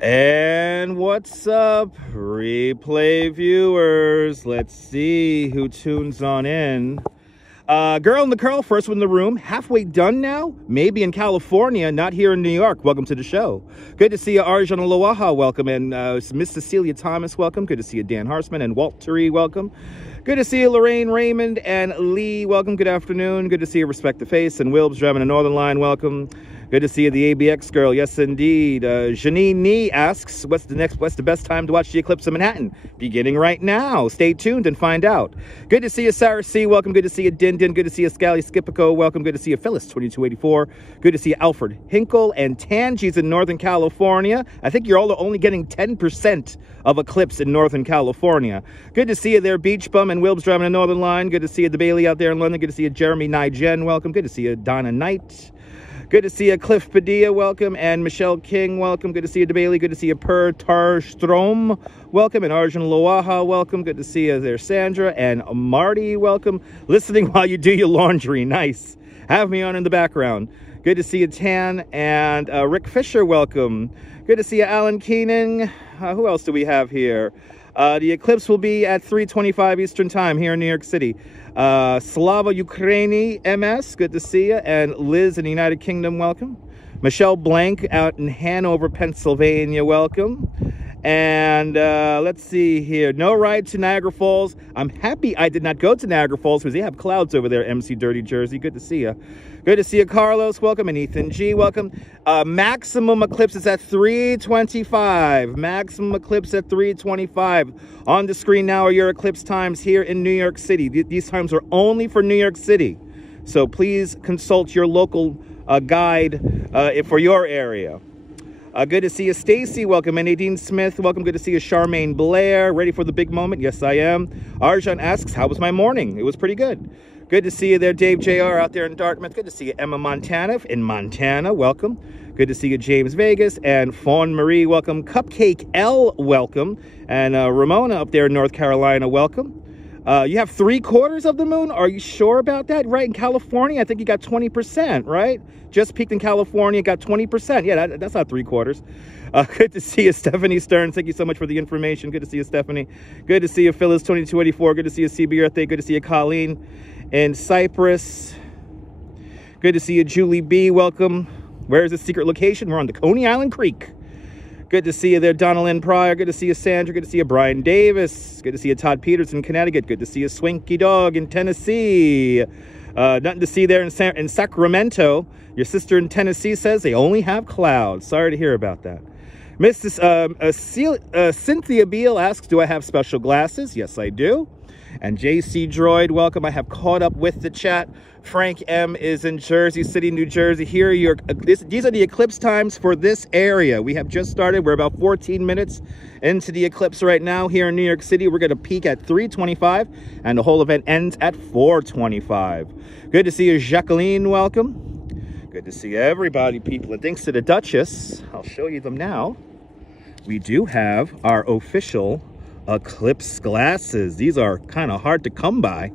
And what's up, replay viewers? Let's see who tunes on in. Girl in the curl, first one in the room. Halfway done now? Maybe in California, not here in New York. Welcome to the show. Good to see you, Arjun Aloha. Welcome. And Miss Cecilia Thomas, welcome. Good to see you, Dan Harsman and Walt Turee. Welcome. Good to see you, Lorraine Raymond and Lee. Welcome. Good afternoon. Good to see you, Respect the Face and Wilbs driving a Northern Line. Welcome. Good to see you, the ABX girl. Yes, indeed. Janine Nee asks, what's the best time to watch the eclipse of Manhattan? Beginning right now. Stay tuned and find out. Good to see you, Sarah C. Welcome. Good to see you, Din Din. Good to see you, Scally Skipico. Welcome. Good to see you, Phyllis 2284. Good to see you, Alfred Hinkle and Tangi's in Northern California. I think you're all only getting 10% of eclipse in Northern California. Good to see you there, Beach Bum and Wilbs driving a Northern Line. Good to see you, the Bailey out there in London. Good to see you, Jeremy Nigen. Welcome. Good to see you, Donna Knight. Good to see you, Cliff Padilla, welcome, and Michelle King, welcome. Good to see you, DeBailey. Good to see you, Per Tarstrom, welcome, and Arjun Loaha, welcome. Good to see you there, Sandra, and Marty, welcome. Listening while you do your laundry, nice. Have me on in the background. Good to see you, Tan, and Rick Fisher, welcome. Good to see you, Alan Keenan. Who else do we have here? The eclipse will be at 3:25 Eastern Time here in New York City. Slava Ukraini MS, good to see you. And Liz in the United Kingdom, welcome. Michelle Blank out in Hanover, Pennsylvania, welcome. And let's see here. No ride to Niagara Falls. I'm happy I did not go to Niagara Falls because they have clouds over there, MC Dirty Jersey. Good to see you. Good to see you, Carlos. Welcome. And Ethan G. Welcome. Maximum eclipse is at 3:25. Maximum eclipse at 3:25. On the screen now are your eclipse times here in New York City. These times are only for New York City. So please consult your local guide for your area. Good to see you, Stacy. Welcome. And Nadine Smith. Welcome. Good to see you, Charmaine Blair. Ready for the big moment? Yes, I am. Arjun asks, how was my morning? It was pretty good. Good to see you there, Dave JR out there in Dartmouth. Good to see you, Emma Montana in Montana. Welcome. Good to see you, James Vegas and Fawn Marie. Welcome. Cupcake L. Welcome. And Ramona up there in North Carolina. Welcome. You have 3/4 of the moon? Are you sure about that? Right, in California, I think you got 20%, right? Just peaked in California, got 20%. Yeah, that's not 3/4. Good to see you, Stephanie Stearns. Thank you so much for the information. Good to see you, Stephanie. Good to see you, Phyllis 2284. Good to see you, CB Earth Day. Good to see you, Colleen in Cyprus. Good to see you, Julie B. Welcome. Where is the secret location? We're on the Coney Island Creek. Good to see you there, Donalyn Pryor. Good to see you, Sandra. Good to see you, Brian Davis. Good to see you, Todd Peters in Connecticut. Good to see you, Swinky Dog in Tennessee. Nothing to see there in Sacramento. Your sister in Tennessee says they only have clouds. Sorry to hear about that. Mrs. Cynthia Beal asks, do I have special glasses? Yes, I do. And JC Droid, welcome. I have caught up with the chat. Frank M is in Jersey City, New Jersey. Here are these are the eclipse times for this area. We have just started. We're about 14 minutes into the eclipse right now here in New York City. We're going to peak at 3:25 and the whole event ends at 4:25. Good to see you, Jacqueline. Welcome. Good to see everybody, people. And thanks to the Duchess, I'll show you them now. We do have our official eclipse glasses. These are kind of hard to come by.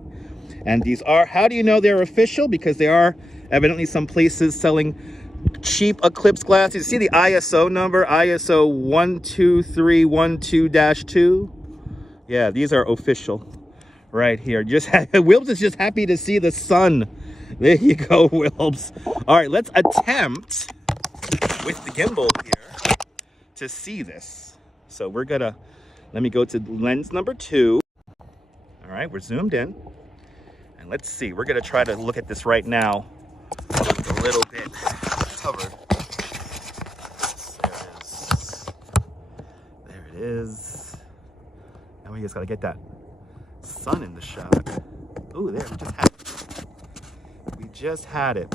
And these are, how do you know they're official? Because there are evidently some places selling cheap eclipse glasses. You see the ISO number, ISO 12312-2. Yeah, these are official right here. Wilbs is just happy to see the sun. There you go, Wilbs. All right, let's attempt with the gimbal here to see this. So we're gonna, let me go to lens number 2. All right, we're zoomed in. And let's see, we're gonna try to look at this right now with a little bit covered. There it is. Now we just gotta get that sun in the shot. Ooh, there, we just had it.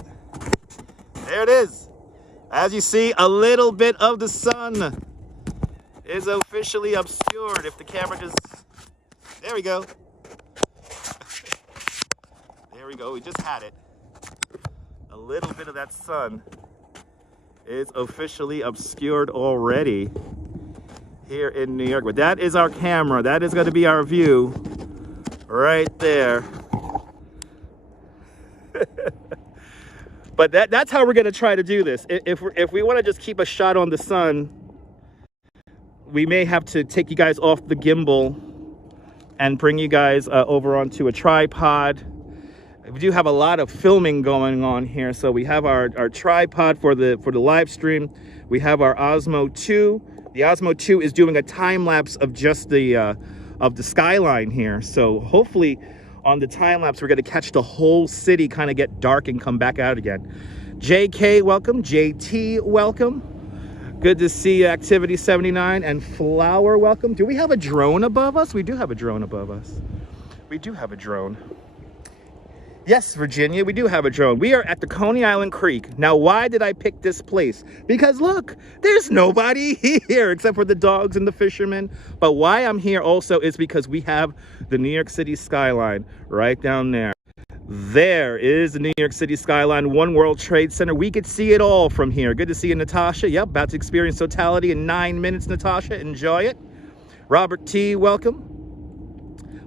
There it is. As you see, a little bit of the sun is officially obscured. If the camera just, there we go. There we go, we just had it. A little bit of that sun is officially obscured already here in New York. But that is our camera. That is going to be our view right there. But that's how we're going to try to do this. If we want to just keep a shot on the sun, we may have to take you guys off the gimbal and bring you guys over onto a tripod. We do have a lot of filming going on here. So we have our tripod for the live stream. We have our Osmo 2. The Osmo 2 is doing a time lapse of just the skyline here. So hopefully on the time lapse, we're going to catch the whole city kind of get dark and come back out again. JK, welcome. JT, welcome. Good to see you, Activity 79. And Flower, welcome. Do we have a drone above us? We do have a drone above us. We do have a drone. Yes, Virginia, we do have a drone. We are at the Coney Island Creek. Now, why did I pick this place? Because look, there's nobody here except for the dogs and the fishermen. But why I'm here also is because we have the New York City skyline right down there. There is the New York City skyline, One World Trade Center. We could see it all from here. Good to see you, Natasha. Yep, about to experience Totality in 9 minutes, Natasha. Enjoy it. Robert T, welcome.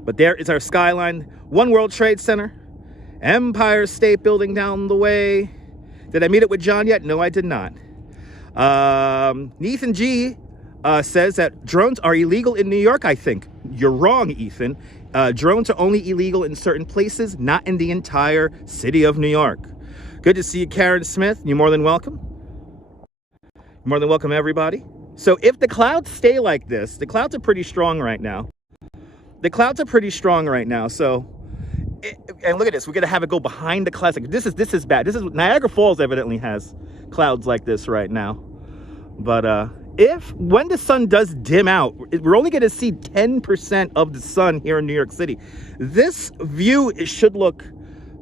But there is our skyline, One World Trade Center. Empire State Building down the way. Did I meet up with John yet? No, I did not. Ethan G says that drones are illegal in New York, I think. You're wrong, Ethan. Drones are only illegal in certain places, not in the entire city of New York. Good to see you, Karen Smith. You're more than welcome. More than welcome, everybody. So if the clouds stay like this, the clouds are pretty strong right now. The clouds are pretty strong right now, so... And look at this, we're gonna have it go behind the clouds. This is bad. This is Niagara Falls evidently has clouds like this right now. But when the sun does dim out, we're only gonna see 10% of the sun here in New York City. This view, it should look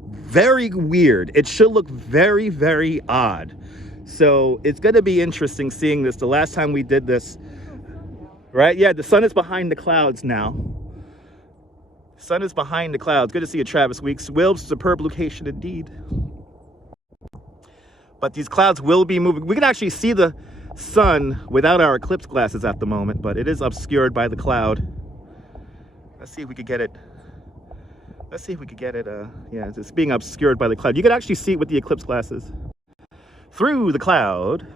very weird. It should look very, very odd. So it's gonna be interesting seeing this. The last time we did this, right? Yeah, the sun is behind the clouds now. Sun is behind the clouds. Good to see you, Travis Weeks. Wilb's superb location indeed. But these clouds will be moving. We can actually see the sun without our eclipse glasses at the moment, but it is obscured by the cloud. Let's see if we could get it. Let's see if we could get it. Yeah, it's being obscured by the cloud. You can actually see it with the eclipse glasses through the cloud.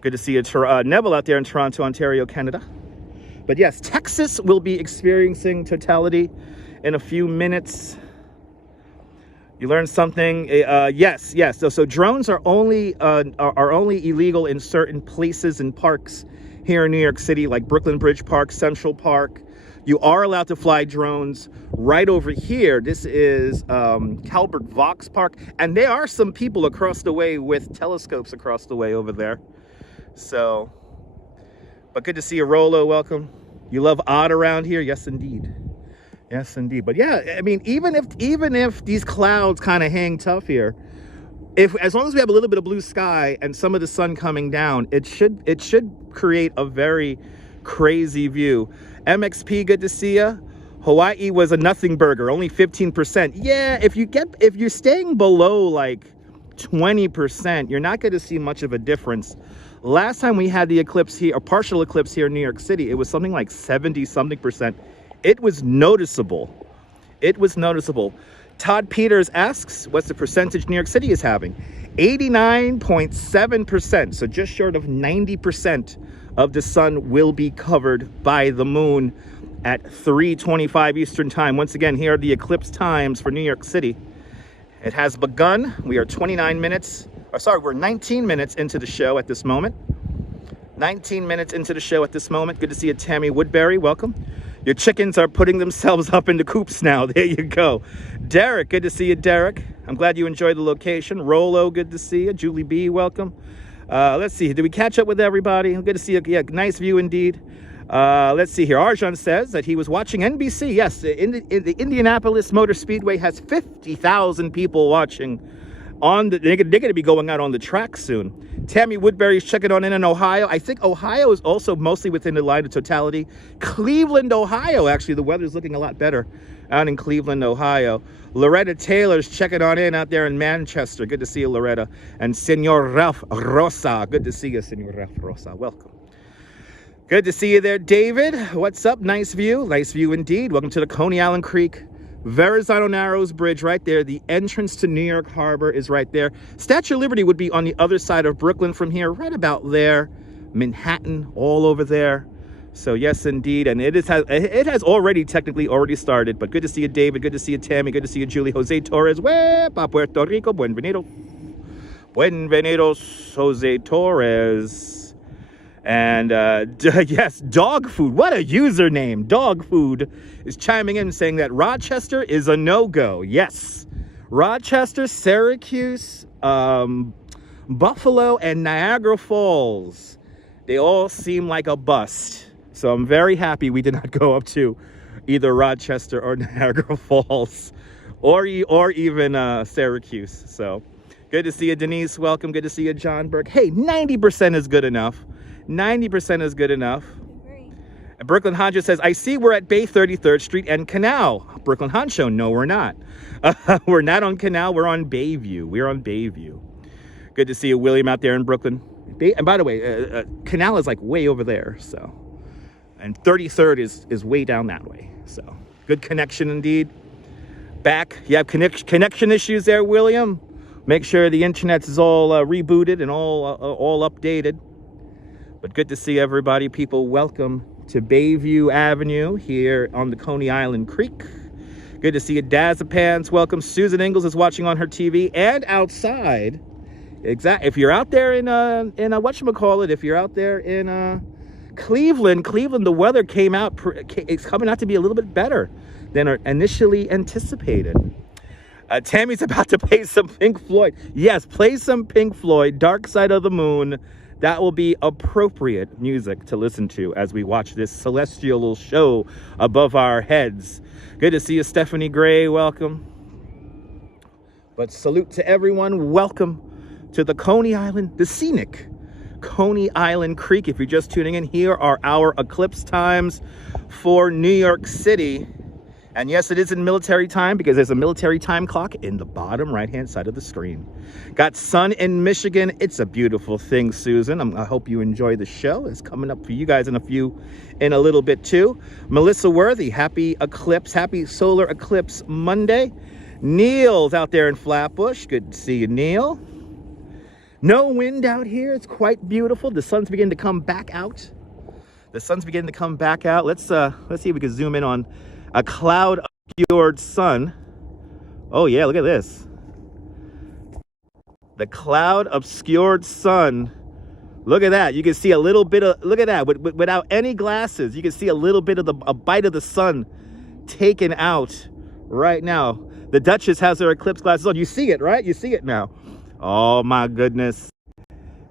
Good to see you, Neville, out there in Toronto, Ontario, Canada. But yes, Texas will be experiencing Totality in a few minutes. You learned something. Yes. So drones are only illegal in certain places and parks here in New York City, like Brooklyn Bridge Park, Central Park. You are allowed to fly drones right over here. This is Calvert Vaux Park, and there are some people across the way with telescopes across the way over there. So. But good to see you, Rolo. Welcome. You love odd around here? Yes, indeed. Yes, indeed. But yeah, I mean, even if these clouds kind of hang tough here, as long as we have a little bit of blue sky and some of the sun coming down, it should create a very crazy view. MXP, good to see you. Hawaii was a nothing burger, only 15%. Yeah, if you're staying below like 20%, you're not going to see much of a difference. Last time we had the eclipse here, a partial eclipse here in New York City, it was something like 70-something%. It was noticeable. It was noticeable. Todd Peters asks, what's the percentage New York City is having? 89.7%, so just short of 90% of the sun will be covered by the moon at 3:25 Eastern Time. Once again, here are the eclipse times for New York City. It has begun. We are 29 minutes. We're 19 minutes into the show at this moment. 19 minutes into the show at this moment. Good to see you, Tammy Woodbury. Welcome. Your chickens are putting themselves up in the coops now. There you go. Derek, good to see you, Derek. I'm glad you enjoyed the location. Rolo, good to see you. Julie B, welcome. Let's see. Did we catch up with everybody? Good to see you. Yeah, nice view indeed. Let's see here. Arjun says that he was watching NBC. Yes, the Indianapolis Motor Speedway has 50,000 people watching. They're going to be going out on the track soon. Tammy Woodbury's checking on in Ohio. I think Ohio is also mostly within the line of Totality. Cleveland, Ohio, actually, the weather's looking a lot better out in Cleveland, Ohio. Loretta Taylor's checking on in out there in Manchester. Good to see you, Loretta. And Senor Ralph Rosa. Good to see you, Senor Ralph Rosa. Welcome. Good to see you there, David. What's up? Nice view. Nice view indeed. Welcome to the Coney Island Creek. Verizon Narrows Bridge right there. The entrance to New York Harbor is right there. Statue of Liberty would be on the other side of Brooklyn from here, right about there. Manhattan, all over there. So yes, indeed, and it has already technically started. But good to see you, David. Good to see you, Tammy. Good to see you, Julie. Jose Torres. Pa Puerto Rico. Buenvenido. Buenvenidos, Jose Torres. And yes, dog food. What a username. Dog food is chiming in saying that Rochester is a no-go. Yes, Rochester, Syracuse, Buffalo, and Niagara Falls. They all seem like a bust. So I'm very happy we did not go up to either Rochester or Niagara Falls or even Syracuse. So good to see you, Denise. Welcome. Good to see you, John Burke. Hey, 90% is good enough. 90% is good enough. And Brooklyn Honcho says, I see we're at Bay 33rd Street and Canal. Brooklyn Honcho, no, we're not. We're not on Canal. We're on Bayview. We're on Bayview. Good to see you, William, out there in Brooklyn. And by the way, Canal is like way over there. So, and 33rd is way down that way. So good connection indeed. Back. You have connection issues there, William. Make sure the internet is all rebooted and all updated. But good to see everybody. People, welcome to Bayview Avenue here on the Coney Island Creek. Good to see you, Dazapants. Welcome. Susan Ingalls is watching on her TV and outside. Exactly. If you're out there in whatchamacallit, if you're out there in Cleveland, the weather it's coming out to be a little bit better than initially anticipated. Tammy's about to play some Pink Floyd. Yes, play some Pink Floyd, Dark Side of the Moon. That will be appropriate music to listen to as we watch this celestial show above our heads. Good to see you, Stephanie Gray. Welcome. But salute to everyone. Welcome to the Coney Island, the scenic Coney Island Creek. If you're just tuning in, here are our eclipse times for New York City. And yes, it is in military time because there's a military time clock in the bottom right-hand side of the screen. Got sun in Michigan. It's a beautiful thing, Susan. I hope you enjoy the show. It's coming up for you guys in a little bit too. Melissa Worthy, happy eclipse, happy solar eclipse Monday. Neil's out there in Flatbush. Good to see you, Neil. No wind out here. It's quite beautiful. The sun's beginning to come back out. Let's see if we can zoom in on a cloud obscured sun. Oh yeah, look at this. The cloud obscured sun. Look at that. You can see a little bit of, look at that. Without any glasses, you can see a little bit of a bite of the sun taken out right now. The Duchess has her eclipse glasses on. You see it, right? You see it now. Oh my goodness.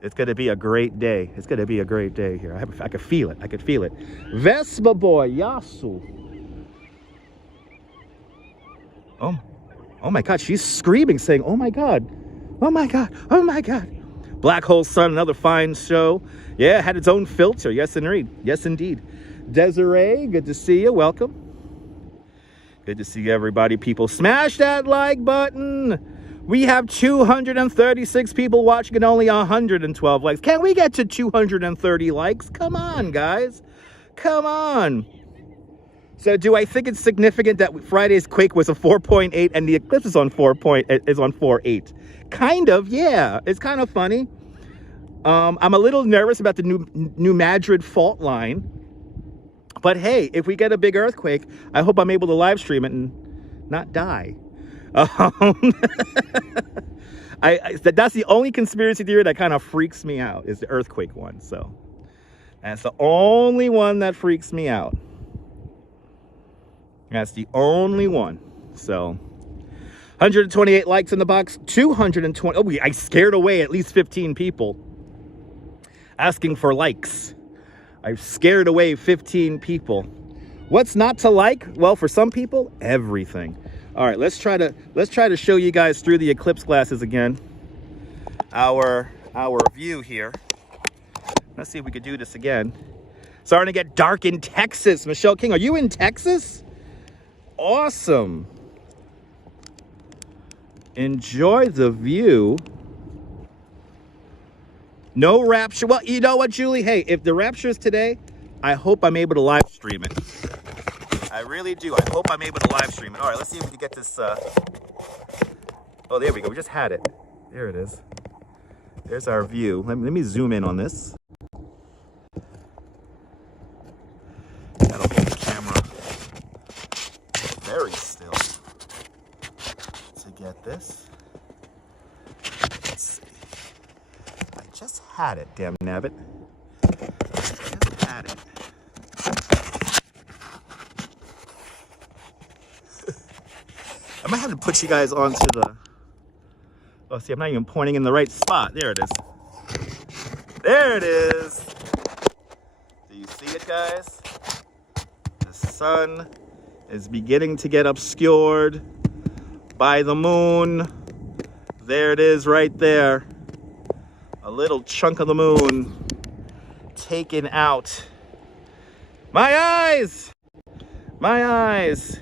It's going to be a great day. It's going to be a great day here. I could feel it. I could feel it. Vespa boy, Yasu. Oh my God, she's screaming, saying, oh my God, oh my God, oh my God. Black Hole Sun, another fine show. Yeah, it had its own filter. Yes, indeed. Yes, indeed. Desiree, good to see you. Welcome. Good to see everybody. People, smash that like button. We have 236 people watching and only 112 likes. Can we get to 230 likes? Come on, guys. Come on. So do I think it's significant that Friday's quake was a 4.8 and the eclipse is on 4.8? Kind of, yeah. It's kind of funny. I'm a little nervous about the New Madrid fault line. But hey, if we get a big earthquake, I hope I'm able to live stream it and not die. That's the only conspiracy theory that kind of freaks me out, is the earthquake one. So that's the only one that freaks me out. That's the only one. So 128 likes in the box, 220. Oh, I scared away at least 15 people asking for likes. I've scared away 15 people. What's not to like? Well, for some people, everything. All right, let's try to show you guys through the eclipse glasses again. Our view here. Let's see if we could do this again. Starting to get dark in Texas. Michelle King, are you in Texas? Awesome. Enjoy the view. No rapture. Well, you know what, Julie? Hey, if the rapture is today, I hope I'm able to live stream it. I really do. I hope I'm able to live stream it. All right, let's see if we can get this. Oh, there we go. We just had it. There it is. There's our view. Let me zoom in on this. this. Let's see. I just had it, damn nabbit. Just had it. I might have to put you guys onto the... Oh, see, I'm not even pointing in the right spot. There it is. There it is. Do you see it, guys? The sun is beginning to get obscured by the moon. There it is right there. A little chunk of the moon taken out. My eyes! My eyes!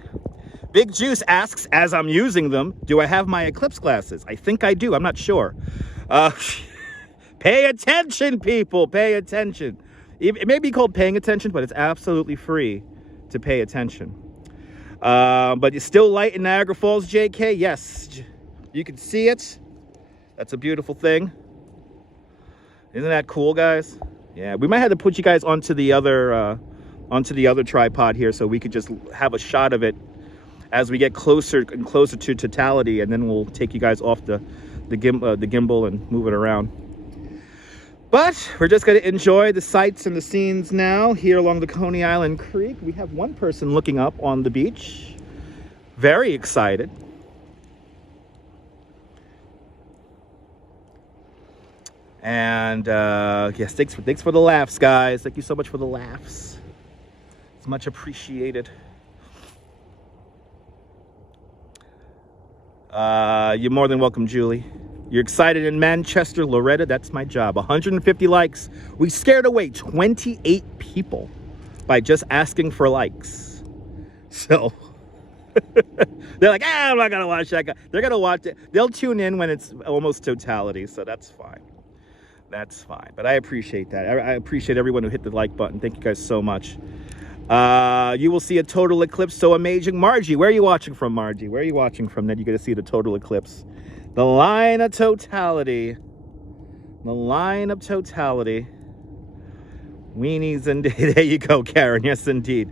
Big Juice asks, as I'm using them, do I have my eclipse glasses? I think I do. I'm not sure. Pay attention, people. Pay attention. It may be called paying attention, but it's absolutely free to pay attention. But it's still light in Niagara Falls, JK. Yes, you can see it. That's a beautiful thing. Isn't that cool, guys? Yeah, we might have to put you guys onto the other tripod here so we could just have a shot of it as we get closer and closer to Totality, and then we'll take you guys off the gimbal and move it around. But we're just going to enjoy the sights and the scenes now here along the Coney Island Creek. We have one person looking up on the beach, very excited. And yes, thanks for the laughs, guys. Thank you so much for the laughs. It's much appreciated. You're more than welcome, Julie. You're excited in Manchester, Loretta. That's my job. 150 likes. We scared away 28 people by just asking for likes. So they're like, I'm not gonna watch that guy. They're gonna watch it. They'll tune in when it's almost Totality. So that's fine. That's fine. But I appreciate that. I appreciate everyone who hit the like button. Thank you guys so much. You will see a total eclipse so amazing. Margie, where are you watching from, Margie? Where are you watching from that you're going to see the total eclipse? The line of Totality. The line of Totality. Weenies and... There you go, Karen. Yes, indeed.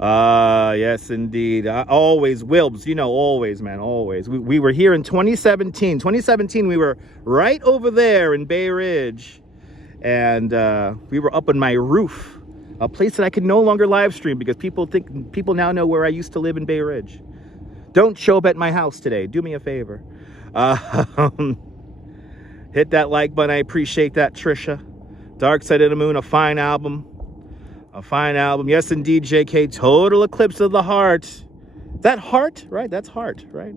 Yes, indeed. Always, Wilbs. You know, always, man. Always. We were here in 2017. 2017, we were right over there in Bay Ridge. And we were up on my roof. A place that I can no longer live stream because people now know where I used to live in Bay Ridge. Don't show up at my house today. Do me a favor. Hit that like button. I appreciate that, Trisha. Dark Side of the Moon, a fine album. A fine album. Yes, indeed, JK. Total Eclipse of the Heart. Is that heart? Right? That's heart, right?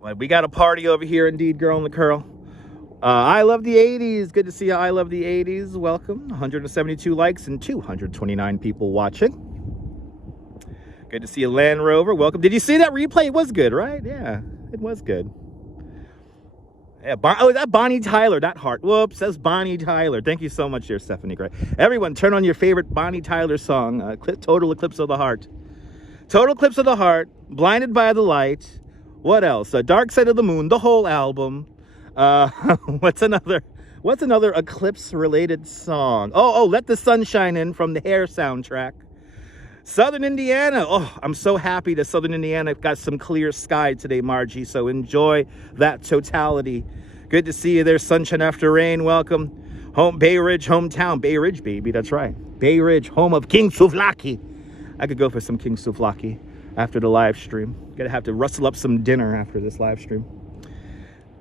Well, we got a party over here, indeed, girl in the curl. I love the 80s. Good to see you. I love the 80s. Welcome. 172 likes and 229 people watching. Good to see you, Land Rover. Welcome. Did you see that replay? It was good, right? Yeah, it was good. Yeah, oh, that Bonnie Tyler, that heart. Whoops, that's Bonnie Tyler. Thank you so much, dear Stephanie Gray. Everyone, turn on your favorite Bonnie Tyler song, Total Eclipse of the Heart. Total Eclipse of the Heart, Blinded by the Light. What else? Dark Side of the Moon, the whole album. What's another eclipse-related song? Oh, Let the Sun Shine In from the Hair soundtrack. Southern Indiana. Oh, I'm so happy that Southern Indiana got some clear sky today, Margie. So enjoy that Totality. Good to see you there, Sunshine After Rain. Welcome. Home, Bay Ridge, hometown. Bay Ridge, baby. That's right. Bay Ridge, home of King Souvlaki. I could go for some King Souvlaki after the live stream. Gonna have to rustle up some dinner after this live stream.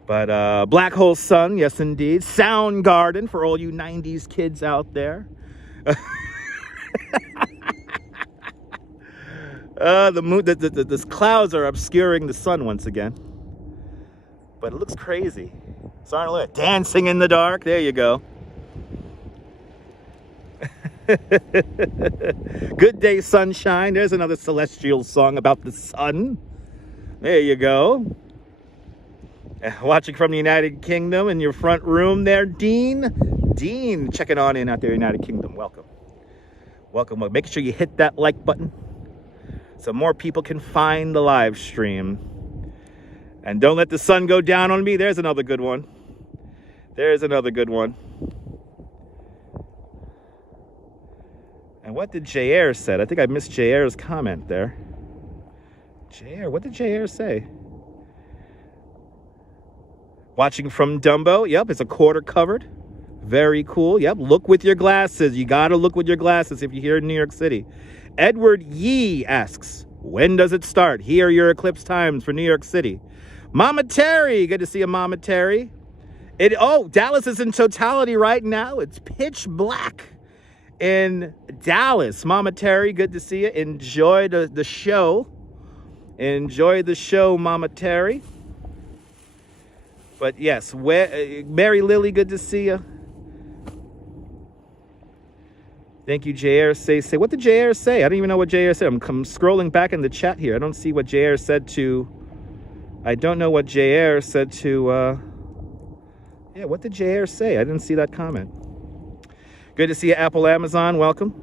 But Black Hole Sun, yes indeed. Soundgarden for all you 90s kids out there. The moon, the clouds are obscuring the sun once again. But it looks crazy. Starting to look dancing in the dark. There you go. Good Day Sunshine. There's another celestial song about the sun. There you go. Watching from the United Kingdom in your front room there, Dean. Dean, checking on in out there, United Kingdom. Welcome. Welcome. Make sure you hit that like button so more people can find the live stream. And don't let the sun go down on me. There's another good one. There's another good one. And what did JR said? I think I missed JR's comment there. JR, what did JR say? Watching from Dumbo. Yep, it's a quarter covered. Very cool. Yep, look with your glasses. You got to look with your glasses if you're here in New York City. Edward Yee asks, when does it start? Here are your eclipse times for New York City. Mama Terry, good to see you, Mama Terry. Dallas is in totality right now. It's pitch black in Dallas. Mama Terry, good to see you. Enjoy the show. Enjoy the show, Mama Terry. But yes, Mary Lily, good to see you. Thank you, JR. Say, what did JR say? I don't even know what JR said. I'm scrolling back in the chat here. I don't see what JR said to... I don't know what JR said to... Yeah, what did JR say? I didn't see that comment. Good to see you, Apple, Amazon. Welcome.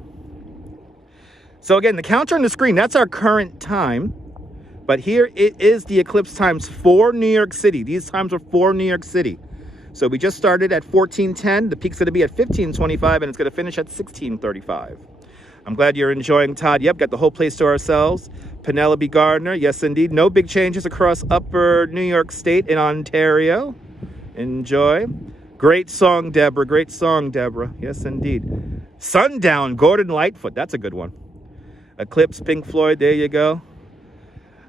So again, the counter on the screen, that's our current time. But here it is the eclipse times for New York City. These times are for New York City. So we just started at 14:10. The peak's going to be at 15:25, and it's going to finish at 16:35. I'm glad you're enjoying, Todd. Yep, got the whole place to ourselves. Penelope Gardner, yes, indeed. No big changes across upper New York State in Ontario. Enjoy. Great song, Deborah. Great song, Deborah. Yes, indeed. Sundown, Gordon Lightfoot. That's a good one. Eclipse, Pink Floyd. There you go.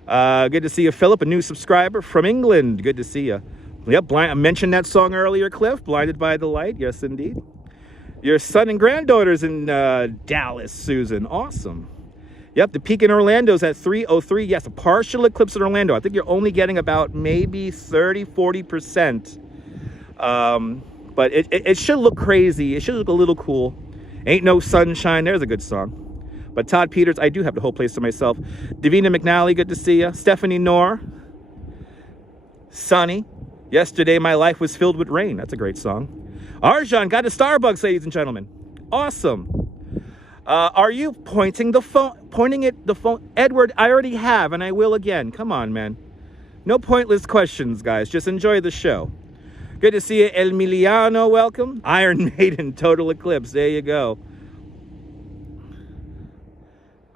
Good to see you, Philip, a new subscriber from England. Good to see you. Yep, I mentioned that song earlier, Cliff. Blinded by the Light. Yes, indeed. Your son and granddaughter's in Dallas, Susan. Awesome. Yep, the peak in Orlando's at 3:03. Yes, a partial eclipse in Orlando. I think you're only getting about maybe 30-40%. But it should look crazy. It should look a little cool. Ain't No Sunshine. There's a good song. But Todd Peters, I do have the whole place to myself. Davina McNally, good to see you. Stephanie Knorr. Sunny. Yesterday, my life was filled with rain. That's a great song. Arjan got a Starbucks, ladies and gentlemen. Awesome. Are you pointing the phone? Edward, I already have, and I will again. Come on, man. No pointless questions, guys. Just enjoy the show. Good to see you, Emiliano. Welcome. Iron Maiden, Total Eclipse. There you go.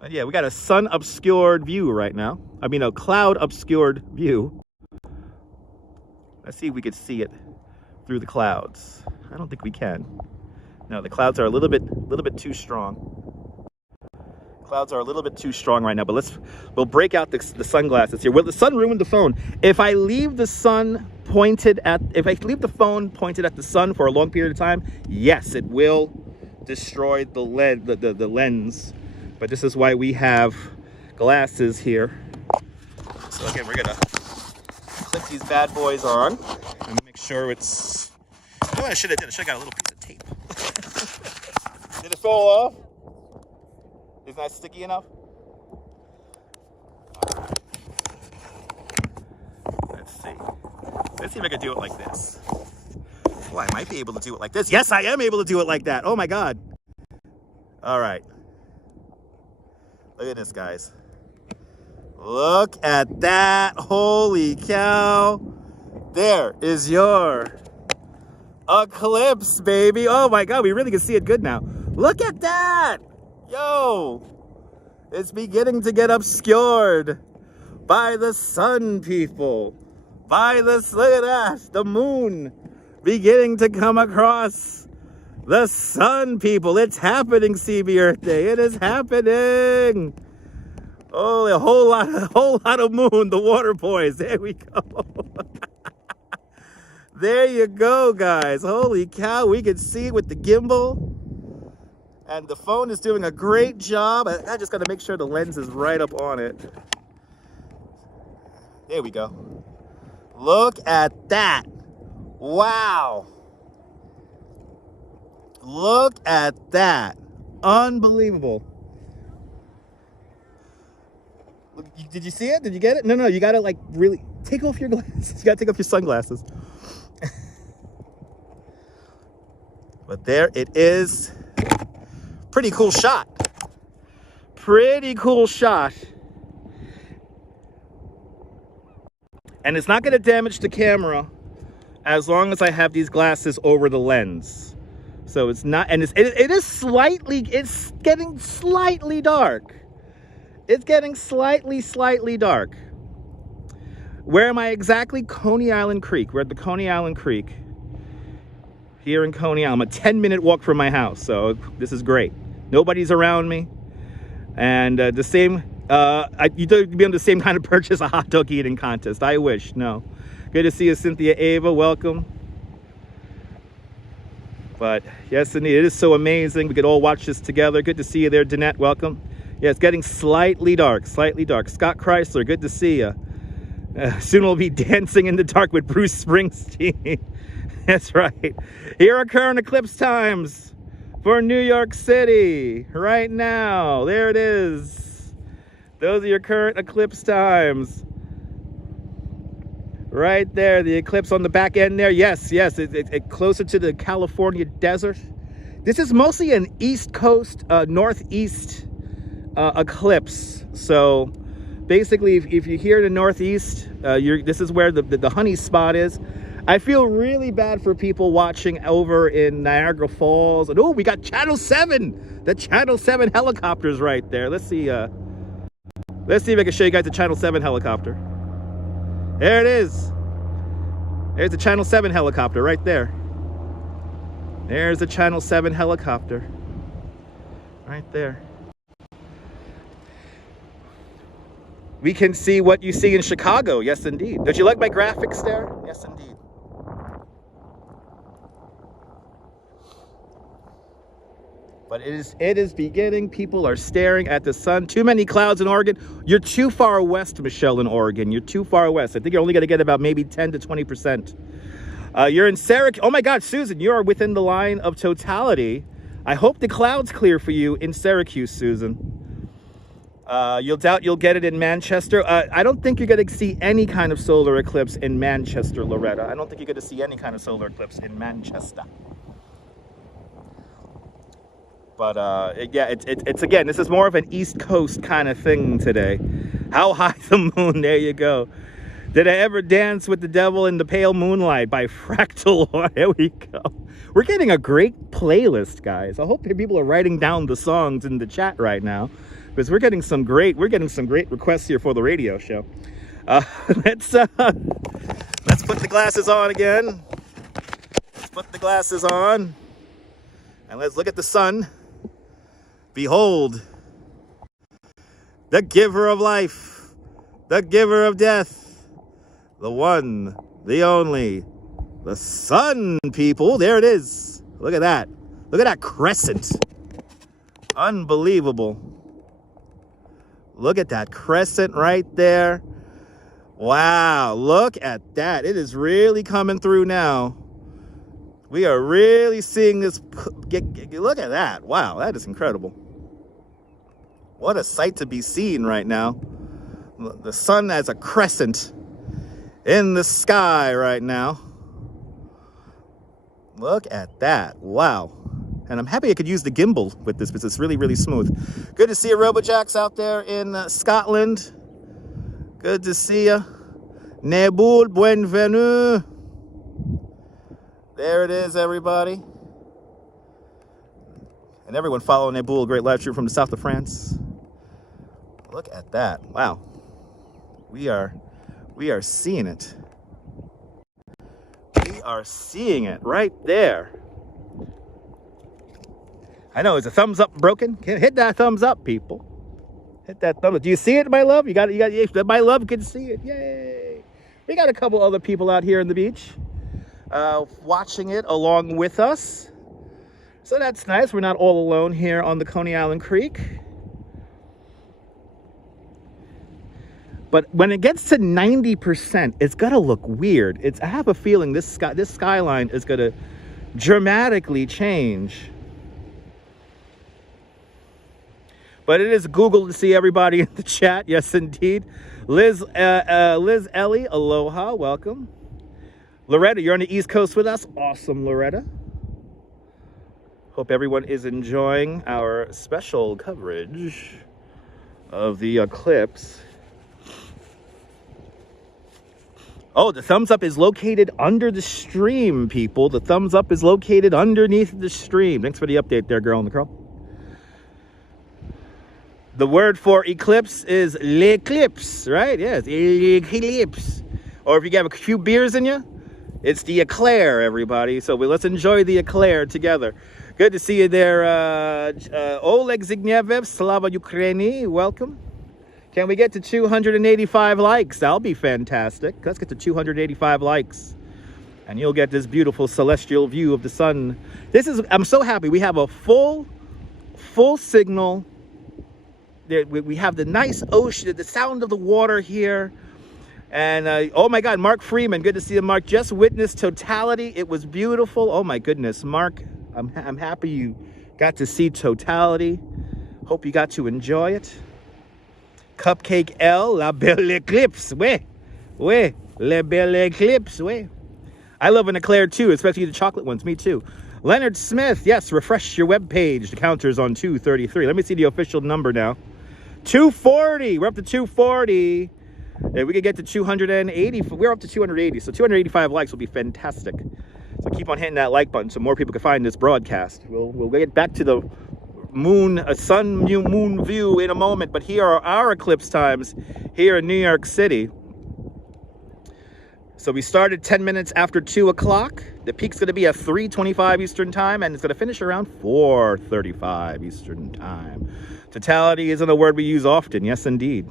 But yeah, we got a sun-obscured view right now. I mean, a cloud-obscured view. Let's see if we could see it through the clouds. I don't think we can. No, the clouds are a little bit too strong. Clouds are a little bit too strong right now, but we'll break out the sunglasses here. Will the sun ruin the phone? If I leave the phone pointed at the sun for a long period of time, yes, it will destroy the lens. But this is why we have glasses here. So again, we're gonna clip these bad boys on and make sure it's... You know what I should have done? I should have got a little piece of tape. Did it fall off? Is that sticky enough? Let's see. Let's see if I can do it like this. Oh, I might be able to do it like this. Yes, I am able to do it like that. Oh my God. All right. Look at this, guys. Look at that. Holy cow. There is your eclipse, baby. Oh my God, we really can see it good now. Look at that. Yo. It's beginning to get obscured by the sun, people. Look at that. The moon beginning to come across the sun, people. It's happening, CB Earth Day. It is happening. Oh, a whole lot of moon, the water boys. There we go. There you go, guys. Holy cow, we can see it with the gimbal. And the phone is doing a great job. I just got to make sure the lens is right up on it. There we go. Look at that. Wow. Look at that. Unbelievable. Did you see it? Did you get it? No, you gotta like really take off your glasses. You gotta take off your sunglasses. But there it is. Pretty cool shot. Pretty cool shot. And it's not gonna damage the camera as long as I have these glasses over the lens. So it's not, and it is slightly, it's getting slightly dark. It's getting slightly dark. Where am I exactly? Coney Island Creek. We're at the Coney Island Creek here in Coney Island. I'm a 10-minute walk from my house, so this is great. Nobody's around me. And the same, you don't be on the same kind of purchase a hot dog eating contest. I wish. No. Good to see you, Cynthia Ava. Welcome. But yes, indeed, it is so amazing. We could all watch this together. Good to see you there, Danette. Welcome. Yeah, it's getting slightly dark. Scott Chrysler, good to see you. Soon we'll be dancing in the dark with Bruce Springsteen. That's right. Here are current eclipse times for New York City right now. There it is. Those are your current eclipse times. Right there, the eclipse on the back end there. Yes, it's closer to the California desert. This is mostly an East Coast, Northeast eclipse. So basically, if you're here in the Northeast, this is where the honey spot is. I feel really bad for people watching over in Niagara Falls. And oh, we got Channel 7, the Channel 7 helicopters right there. Let's see if I can show you guys the Channel 7 helicopter. There it is. There's the Channel 7 helicopter right there. There's the Channel 7 helicopter. Right there. We can see what you see in Chicago. Yes, indeed. Don't you like my graphics there? Yes, indeed. But it is beginning. People are staring at the sun. Too many clouds in Oregon. You're too far west, Michelle, in Oregon. You're too far west. I think you're only going to get about maybe 10 to 20%. You're in Syracuse. Oh my God, Susan, you are within the line of totality. I hope the clouds clear for you in Syracuse, Susan. You'll doubt you'll get it in Manchester. I don't think you're going to see any kind of solar eclipse in Manchester, Loretta. I don't think you're going to see any kind of solar eclipse in Manchester. But yeah, it's again, this is more of an East Coast kind of thing today. How high the moon? There you go. Did I ever dance with the devil in the pale moonlight by Fractal? There we go. We're getting a great playlist, guys. I hope people are writing down the songs in the chat right now, because we're getting some great requests here for the radio show. Let's put the glasses on again. Let's put the glasses on, and let's look at the sun. Behold, the giver of life, the giver of death, the one, the only, the sun, people. There it is. Look at that. Look at that crescent. Unbelievable. Look at that crescent right there. Wow, look at that. It is really coming through now. We are really seeing this. Look at that. Wow, that is incredible. What a sight to be seen right now. The sun as a crescent in the sky right now. Look at that. Wow. And I'm happy I could use the gimbal with this because it's really, really smooth. Good to see you, Robojacks, out there in Scotland. Good to see you. Nebul, bienvenue. There it is, everybody. And everyone follow Nebul, great live stream from the south of France. Look at that. Wow. We are seeing it. We are seeing it right there. I know, is the thumbs up broken? Hit that thumbs up, people. Hit that thumbs up. Do you see it, my love? You got my love can see it. Yay. We got a couple other people out here on the beach watching it along with us. So that's nice. We're not all alone here on the Coney Island Creek. But when it gets to 90%, it's gonna look weird. I have a feeling this skyline is gonna dramatically change. But it is Google to see everybody in the chat. Yes, indeed. Liz Ellie, aloha, welcome. Loretta, you're on the East Coast with us. Awesome, Loretta. Hope everyone is enjoying our special coverage of the eclipse. Oh, the thumbs up is located under the stream, people. The thumbs up is located underneath the stream. Thanks for the update there, girl in the curl. The word for eclipse is l'eclipse, right? Yes, l'eclipse. Or if you have a few beers in you, it's the eclair, everybody. So let's enjoy the eclair together. Good to see you there, Oleg Zygnievev, Slava Ukraini. Welcome. Can we get to 285 likes? That'll be fantastic. Let's get to 285 likes. And you'll get this beautiful celestial view of the sun. I'm so happy. We have a full signal. We have the nice ocean, the sound of the water here. And oh my God, Mark Freeman, good to see you, Mark. Just witnessed Totality. It was beautiful. Oh my goodness, Mark, I'm happy you got to see Totality. Hope you got to enjoy it. Cupcake L, La Belle Eclipse. Ouais, La Belle Eclipse. Ouais. I love an eclair too, especially the chocolate ones. Me too. Leonard Smith, yes, refresh your web page. The counter's on 233. Let me see the official number now. 240. We're up to 240. If we could get to 280, we're up to 280, so 285 likes will be fantastic. So keep on hitting that like button so more people can find this broadcast. We'll get back to the moon view in a moment, but here are our eclipse times here in New York City. So we started 10 minutes after 2 o'clock. The peak's going to be at 3:25 Eastern time, and it's going to finish around 4:35 Eastern time. Totality isn't a word we use often. Yes, indeed.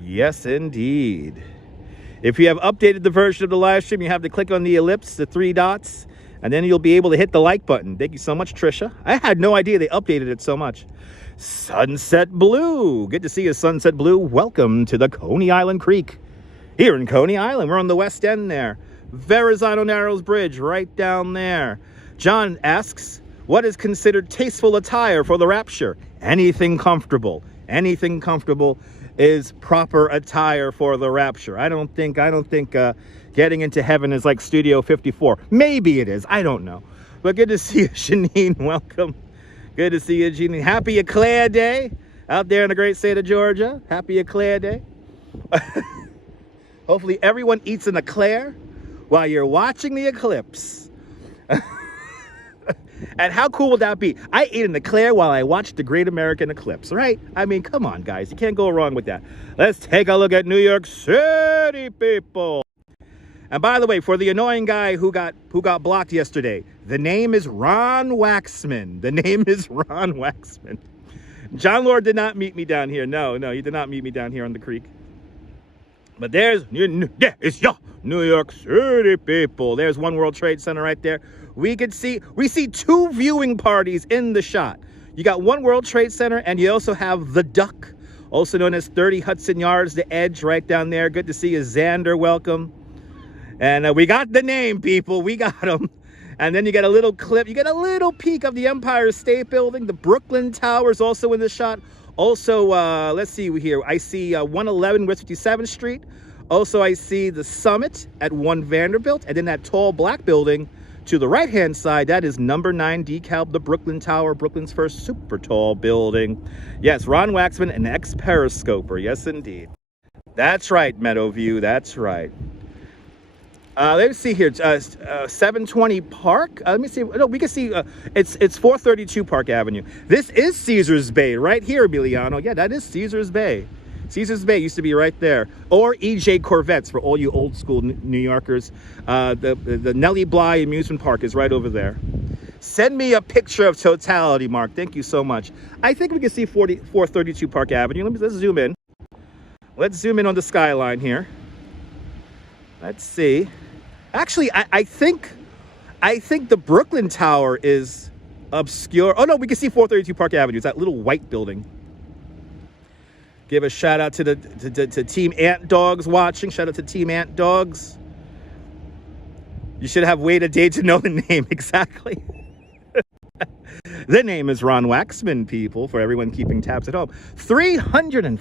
Yes, indeed. If you have updated the version of the live stream, you have to click on the ellipse, the 3 dots, and then you'll be able to hit the like button. Thank you so much, Trisha. I had no idea they updated it so much. Sunset Blue. Good to see you, Sunset Blue. Welcome to the Coney Island Creek. Here in Coney Island, we're on the west end there. Verizon Narrows Bridge, right down there. John asks, what is considered tasteful attire for the rapture? Anything comfortable. Anything comfortable is proper attire for the rapture. I don't think getting into heaven is like Studio 54. Maybe it is. I don't know. But good to see you, Janine. Welcome. Good to see you, Janine. Happy Eclair Day out there in the great state of Georgia. Happy Eclair Day. Hopefully everyone eats an eclair while you're watching the eclipse. And how cool would that be? I ate an eclair while I watched the Great American Eclipse, right? I mean, come on, guys. You can't go wrong with that. Let's take a look at New York City, people. And by the way, for the annoying guy who got blocked yesterday, the name is Ron Waxman. The name is Ron Waxman. John Lord did not meet me down here. No, he did not meet me down here on the creek. But there's your New York City, people. There's One World Trade Center right there. We see 2 viewing parties in the shot. You got One World Trade Center, and you also have The Duck, also known as 30 Hudson Yards, The Edge right down there. Good to see you, Xander. Welcome. And we got the name, people. We got them. And then you get a little clip. You get a little peek of the Empire State Building. The Brooklyn Tower is also in the shot. Also, let's see here. I see 111 West 57th Street. Also, I see the Summit at 1 Vanderbilt. And then that tall black building to the right-hand side, that is number 9 DeKalb, the Brooklyn Tower, Brooklyn's first super tall building. Yes, Ron Waxman, an ex-periscoper. Yes, indeed. That's right, Meadowview. That's right. Let's see here. 720 Park. Let me see. No, we can see. It's 432 Park Avenue. This is Caesars Bay right here, Emiliano. Yeah, that is Caesars Bay. Caesars Bay used to be right there. Or EJ Corvettes for all you old school New Yorkers. The Nellie Bly Amusement Park is right over there. Send me a picture of Totality, Mark. Thank you so much. I think we can see 432 Park Avenue. Let's zoom in. Let's zoom in on the skyline here. Let's see. Actually, I think the Brooklyn Tower is obscure. Oh no, we can see 432 Park Avenue. It's that little white building. Give a shout out to to Team Ant Dogs watching. Shout out to Team Ant Dogs. You should have waited a day to know the name exactly. The name is Ron Waxman, people, for everyone keeping tabs at home. 300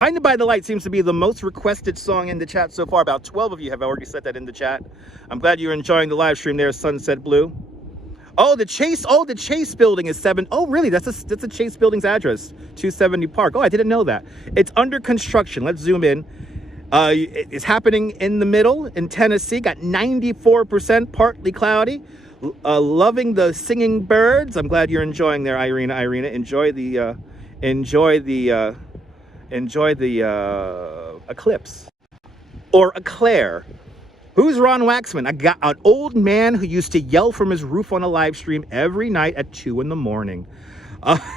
Blinded by the Light seems to be the most requested song in the chat so far. About 12 of you have already said that in the chat. I'm glad you're enjoying the live stream there, Sunset Blue. Oh, the Chase building is 7. Oh, really? That's a Chase building's address, 270 Park. Oh, I didn't know that. It's under construction. Let's zoom in. It's happening in the middle in Tennessee. Got 94%, partly cloudy. Loving the singing birds. I'm glad you're enjoying there, Irina. Enjoy the eclipse or eclair. Who's Ron Waxman? I got an old man who used to yell from his roof on a live stream every night at 2 in the morning.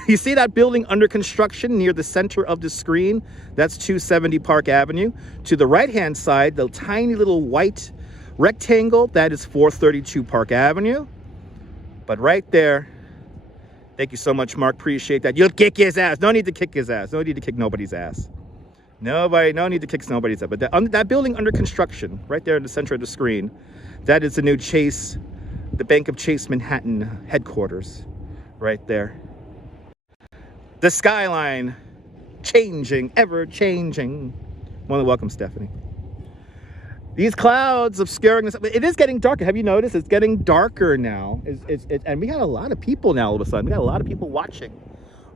You see that building under construction near the center of the screen? That's 270 Park Avenue. To the right-hand side, the tiny little white rectangle, that is 432 Park Avenue. But right there, thank you so much, Mark. Appreciate that. You'll kick his ass. No need to kick his ass. No need to kick nobody's ass. No need to kick nobody's ass. But that building under construction, right there in the center of the screen, that is the new Chase, the Bank of Chase Manhattan headquarters, right there. The Skyline, changing, ever changing. Want to welcome Stephanie. These clouds obscuring us. It is getting darker. Have you noticed? It's getting darker now. And we got a lot of people now all of a sudden. We got a lot of people watching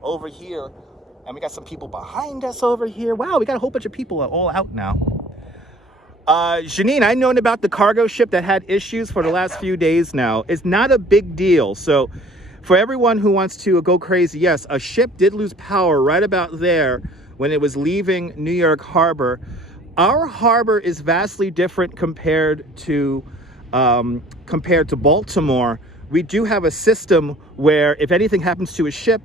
over here. And we got some people behind us over here. Wow, we got a whole bunch of people all out now. Janine, I've known about the cargo ship that had issues for the last few days now. It's not a big deal. So for everyone who wants to go crazy, yes, a ship did lose power right about there when it was leaving New York Harbor. Our harbor is vastly different compared to Baltimore. We do have a system where if anything happens to a ship,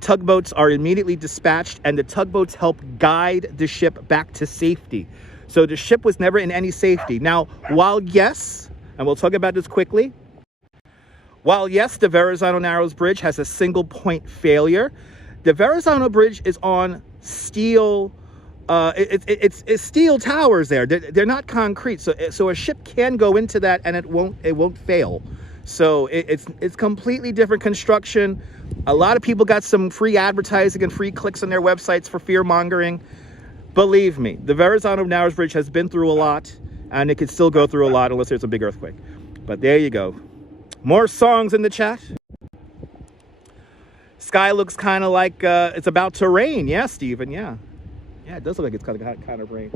tugboats are immediately dispatched, and the tugboats help guide the ship back to safety. So the ship was never in any safety. Now, while yes, and we'll talk about this quickly, while yes, the Verizon Narrows Bridge has a single point failure, the Verizon Bridge is on steel. It's steel towers there. They're not concrete, so a ship can go into that and it won't fail. So it's completely different construction. A lot of people got some free advertising and free clicks on their websites for fear mongering. Believe me, the Verizon Narrows Bridge has been through a lot, and it could still go through a lot unless there's a big earthquake. But there you go. More songs in the chat. Sky looks kind of like it's about to rain. Yeah, Steven, yeah. Yeah, it does look like it's kind of rain.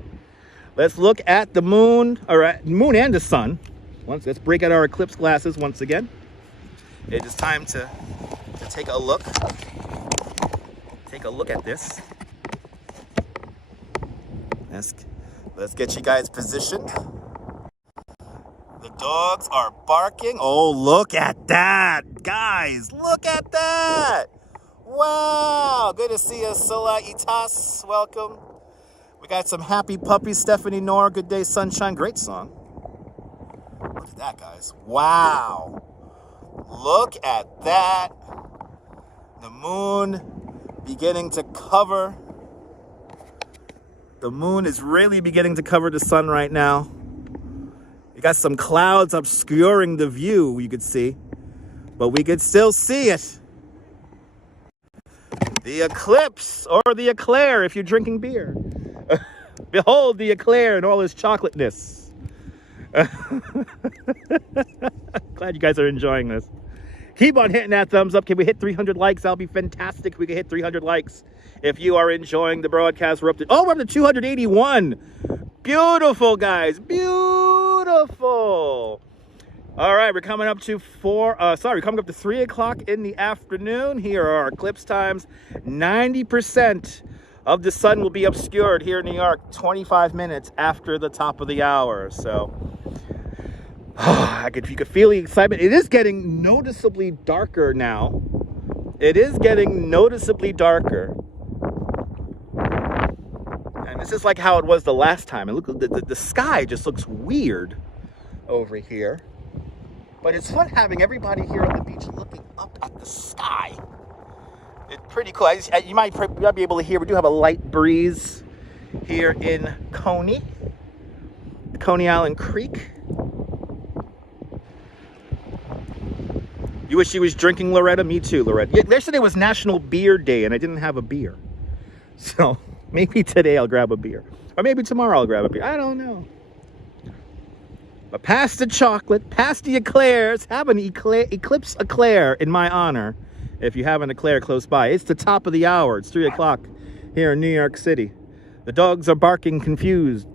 Let's look at the moon, or moon and the sun. Let's break out our eclipse glasses once again. It is time to take a look. Take a look at this. Let's get you guys positioned. The dogs are barking. Oh, look at that, guys! Look at that! Wow, good to see you, Solar Eclipse. Welcome. We got some happy puppies, Stephanie Nor. Good day, sunshine. Great song. Look at that, guys. Wow. Look at that. The moon beginning to cover. The moon is really beginning to cover the sun right now. You got some clouds obscuring the view, you could see. But we could still see it. The eclipse, or the eclair if you're drinking beer. Behold the eclair and all his chocolateness. Glad you guys are enjoying this. Keep on hitting that thumbs up. Can we hit 300 likes? That'll be fantastic if we can hit 300 likes. If you are enjoying the broadcast, we're up to 281. Beautiful, guys. Beautiful. All right, we're coming up to 3 o'clock in the afternoon. Here are our eclipse times. 90% of the sun will be obscured here in New York 25 minutes after the top of the hour. So you could feel the excitement. It is getting noticeably darker now. It is getting noticeably darker. And this is like how it was the last time. And look, the sky just looks weird over here. But it's fun having everybody here on the beach looking up at the sky. It's pretty cool. You might be able to hear, we do have a light breeze here in Coney Island Creek. You wish you was drinking, Loretta? Me too, Loretta. Yesterday was National Beer Day, and I didn't have a beer. So maybe today I'll grab a beer. Or maybe tomorrow I'll grab a beer. I don't know. But pass the chocolate, pass the eclairs. Have an eclipse eclair in my honor. If you have an eclair close by. It's the top of the hour. It's 3 o'clock here in New York City. The dogs are barking confused.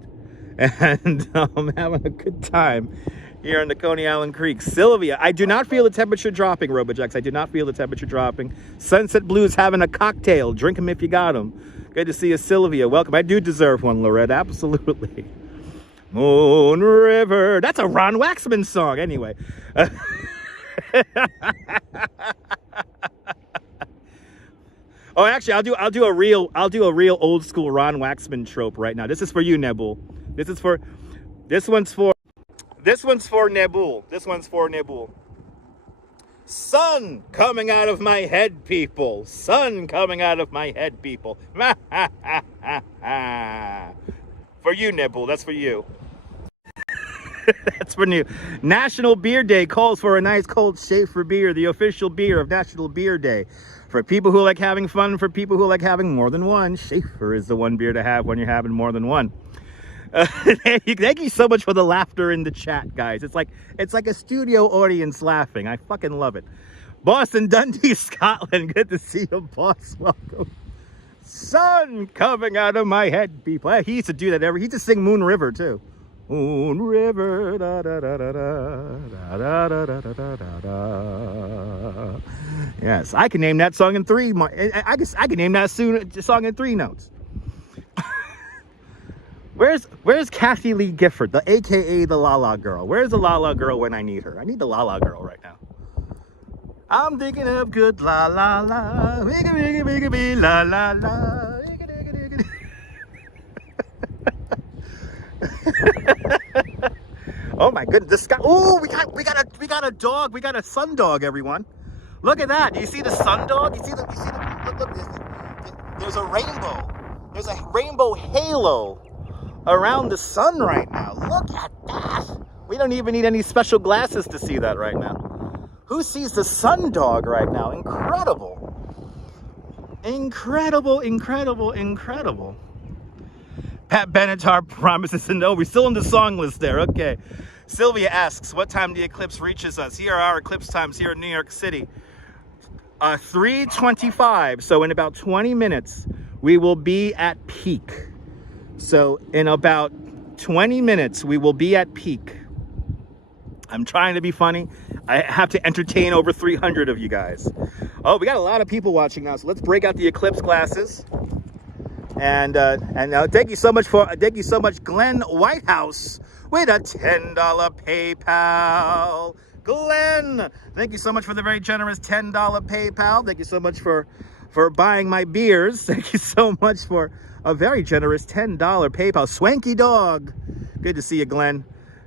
And I'm having a good time here on the Coney Island Creek. Sylvia, I do not feel the temperature dropping, Robojax. I do not feel the temperature dropping. Sunset Blues having a cocktail. Drink them if you got them. Good to see you, Sylvia. Welcome. I do deserve one, Loretta. Absolutely. Moon River. That's a Ron Waxman song. Anyway. Oh, actually, I'll do a real old school Ron Waxman trope right now. This is for you, Nebul. This one's for Nebul. This one's for Nebul. Sun coming out of my head, people. Sun coming out of my head, people. For you, Nebul. That's for you. That's for you. National Beer Day calls for a nice cold Schaefer beer, the official beer of National Beer Day. For people who like having fun, for people who like having more than one, Schaefer is the one beer to have when you're having more than one. Thank you so much for the laughter in the chat, guys. It's like a studio audience laughing. I fucking love it. Boston, Dundee, Scotland. Good to see you, boss. Welcome. Sun coming out of my head, people. He used to do that he used to sing Moon River too. Moon River, da da da da da da da da da da da. Yes, I can name that song in three. I guess I can name that song in 3 notes. Where's Kathy Lee Gifford, the AKA the La Girl? Where's the La Girl when I need her? I need the La Girl right now. I'm thinking of good la la la, bigga la la la. Oh my goodness, this guy. Oh, we got a dog. We got a sun dog, everyone. Look at that. Do you see the sun dog? Look, there's a rainbow. There's a rainbow halo around the sun right now. Look at that. We don't even need any special glasses to see that right now. Who sees the sun dog right now? Incredible. Incredible, incredible, incredible. Pat Benatar promises to know. We're still on the song list there. Okay. Sylvia asks, what time the eclipse reaches us? Here are our eclipse times here in New York City. 3:25. So in about 20 minutes, we will be at peak. So in about 20 minutes, we will be at peak. I'm trying to be funny. I have to entertain over 300 of you guys. Oh, we got a lot of people watching now. So let's break out the eclipse glasses. And thank you so much, Glenn Whitehouse, with a $10 PayPal. Glenn, thank you so much for the very generous $10 PayPal. Thank you so much for buying my beers. Thank you so much for a very generous $10 PayPal. Swanky Dog, good to see you, Glenn.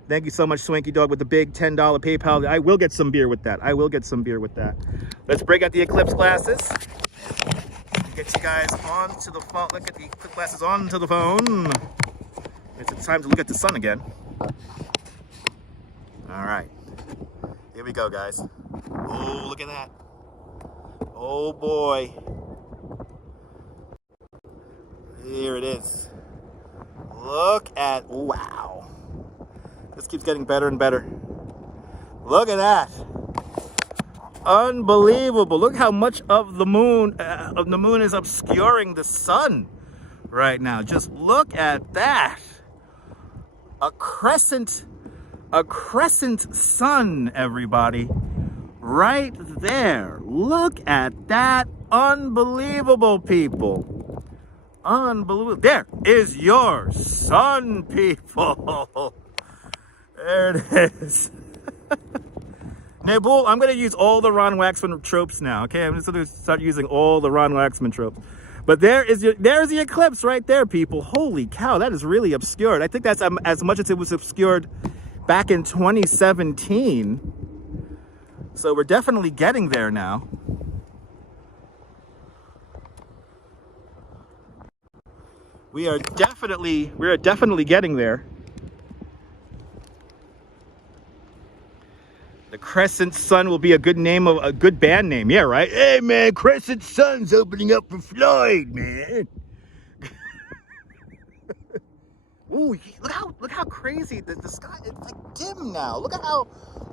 Thank you so much, Swanky Dog, with the big $10 PayPal. I will get some beer with that. Let's break out the eclipse glasses. Get you guys onto the phone. Look at the eclipse glasses onto the phone. It's time to look at the sun again. All right. Here we go, guys. Oh, look at that. Oh, boy. Here it is. Look at, wow. This keeps getting better and better. Look at that. Unbelievable. Look how much of the moon is obscuring the sun right now. Just look at that. A crescent sun, everybody. Right there. Look at that. Unbelievable, people. Unbelievable. There is your sun, people. There it is. Nebul, I'm going to use all the Ron Waxman tropes now, okay? I'm just going to start using all the Ron Waxman tropes. But there's the eclipse right there, people. Holy cow, that is really obscured. I think that's as much as it was obscured back in 2017. So we're definitely getting there now. We are definitely getting there. The Crescent Sun will be a good band name. Yeah, right? Hey, man, Crescent Sun's opening up for Floyd, man. Ooh, look how crazy the sky, it's like dim now. Look at how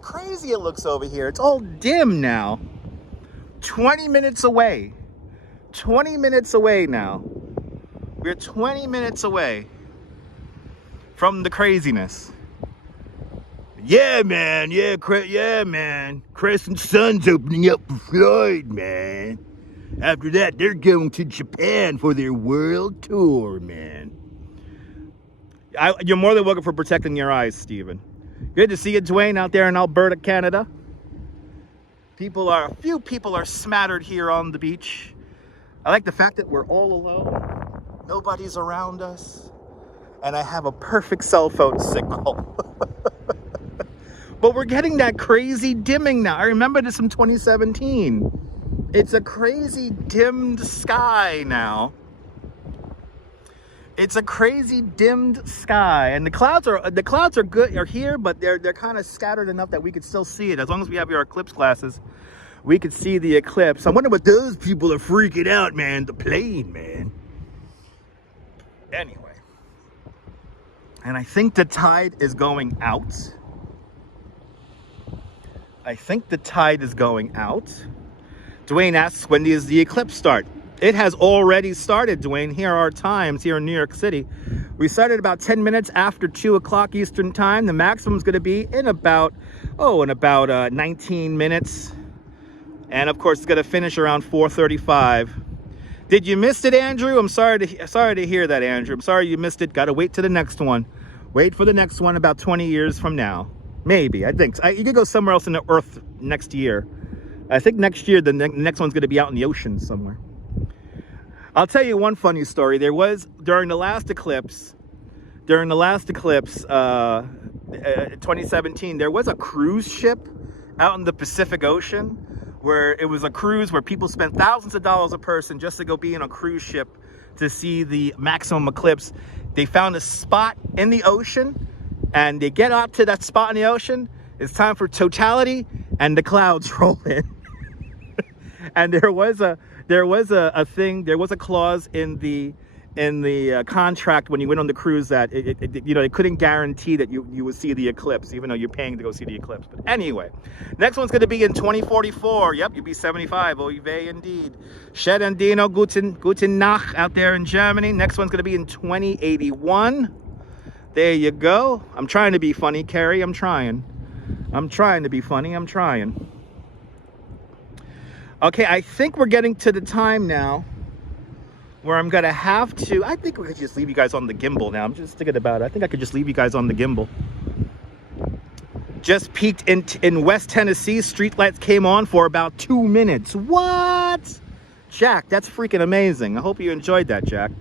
crazy it looks over here. It's all dim now. 20 minutes away. 20 minutes away now. We're 20 minutes away from the craziness. Yeah, man. Yeah, man. Crescent Sun's opening up for Floyd, man. After that, they're going to Japan for their world tour, man. You're more than welcome for protecting your eyes, Steven. Good to see you, Dwayne, out there in Alberta, Canada. A few people are smattered here on the beach. I like the fact that we're all alone. Nobody's around us. And I have a perfect cell phone signal. But we're getting that crazy dimming now. I remember this from 2017. It's a crazy dimmed sky now. It's a crazy dimmed sky, and the clouds are good. Are here, but they're kind of scattered enough that we could still see it. As long as we have our eclipse glasses, we could see the eclipse. I wonder what those people are freaking out, man. The plane, man. Anyway, and I think the tide is going out. Dwayne asks, when does the eclipse start? It has already started, Dwayne. Here are our times here in New York City. We started about 10 minutes after 2 o'clock Eastern time. The maximum is going to be in about 19 minutes. And of course, it's going to finish around 4:35. Did you miss it, Andrew? I'm sorry to hear that, Andrew. I'm sorry you missed it. Got to wait to the next one. Wait for the next one about 20 years from now. Maybe, I think. You could go somewhere else in the Earth next year. I think next year, the next one's going to be out in the ocean somewhere. I'll tell you one funny story. There was, during the last eclipse, 2017, there was a cruise ship out in the Pacific Ocean where it was a cruise where people spent thousands of dollars a person just to go be in a cruise ship to see the maximum eclipse. They found a spot in the ocean, and they get up to that spot in the ocean. It's time for totality, and the clouds roll in. And there was a clause in the contract when you went on the cruise that they couldn't guarantee that you would see the eclipse, even though you're paying to go see the eclipse. But anyway, next one's going to be in 2044. Yep, you'll be 75. Oy vey indeed. Shed and Dino, guten Nacht out there in Germany. Next one's going to be in 2081. There you go. I'm trying to be funny, Carrie. I'm trying to be funny. I'm trying. Okay, I think we're getting to the time now where I'm gonna have to, I think we could just leave you guys on the Gimble now. I'm just thinking about it. I think I could just leave you guys on the Gimble. Just peaked in West Tennessee. Streetlights came on for about 2 minutes. What? Jack, that's freaking amazing. I hope you enjoyed that, Jack.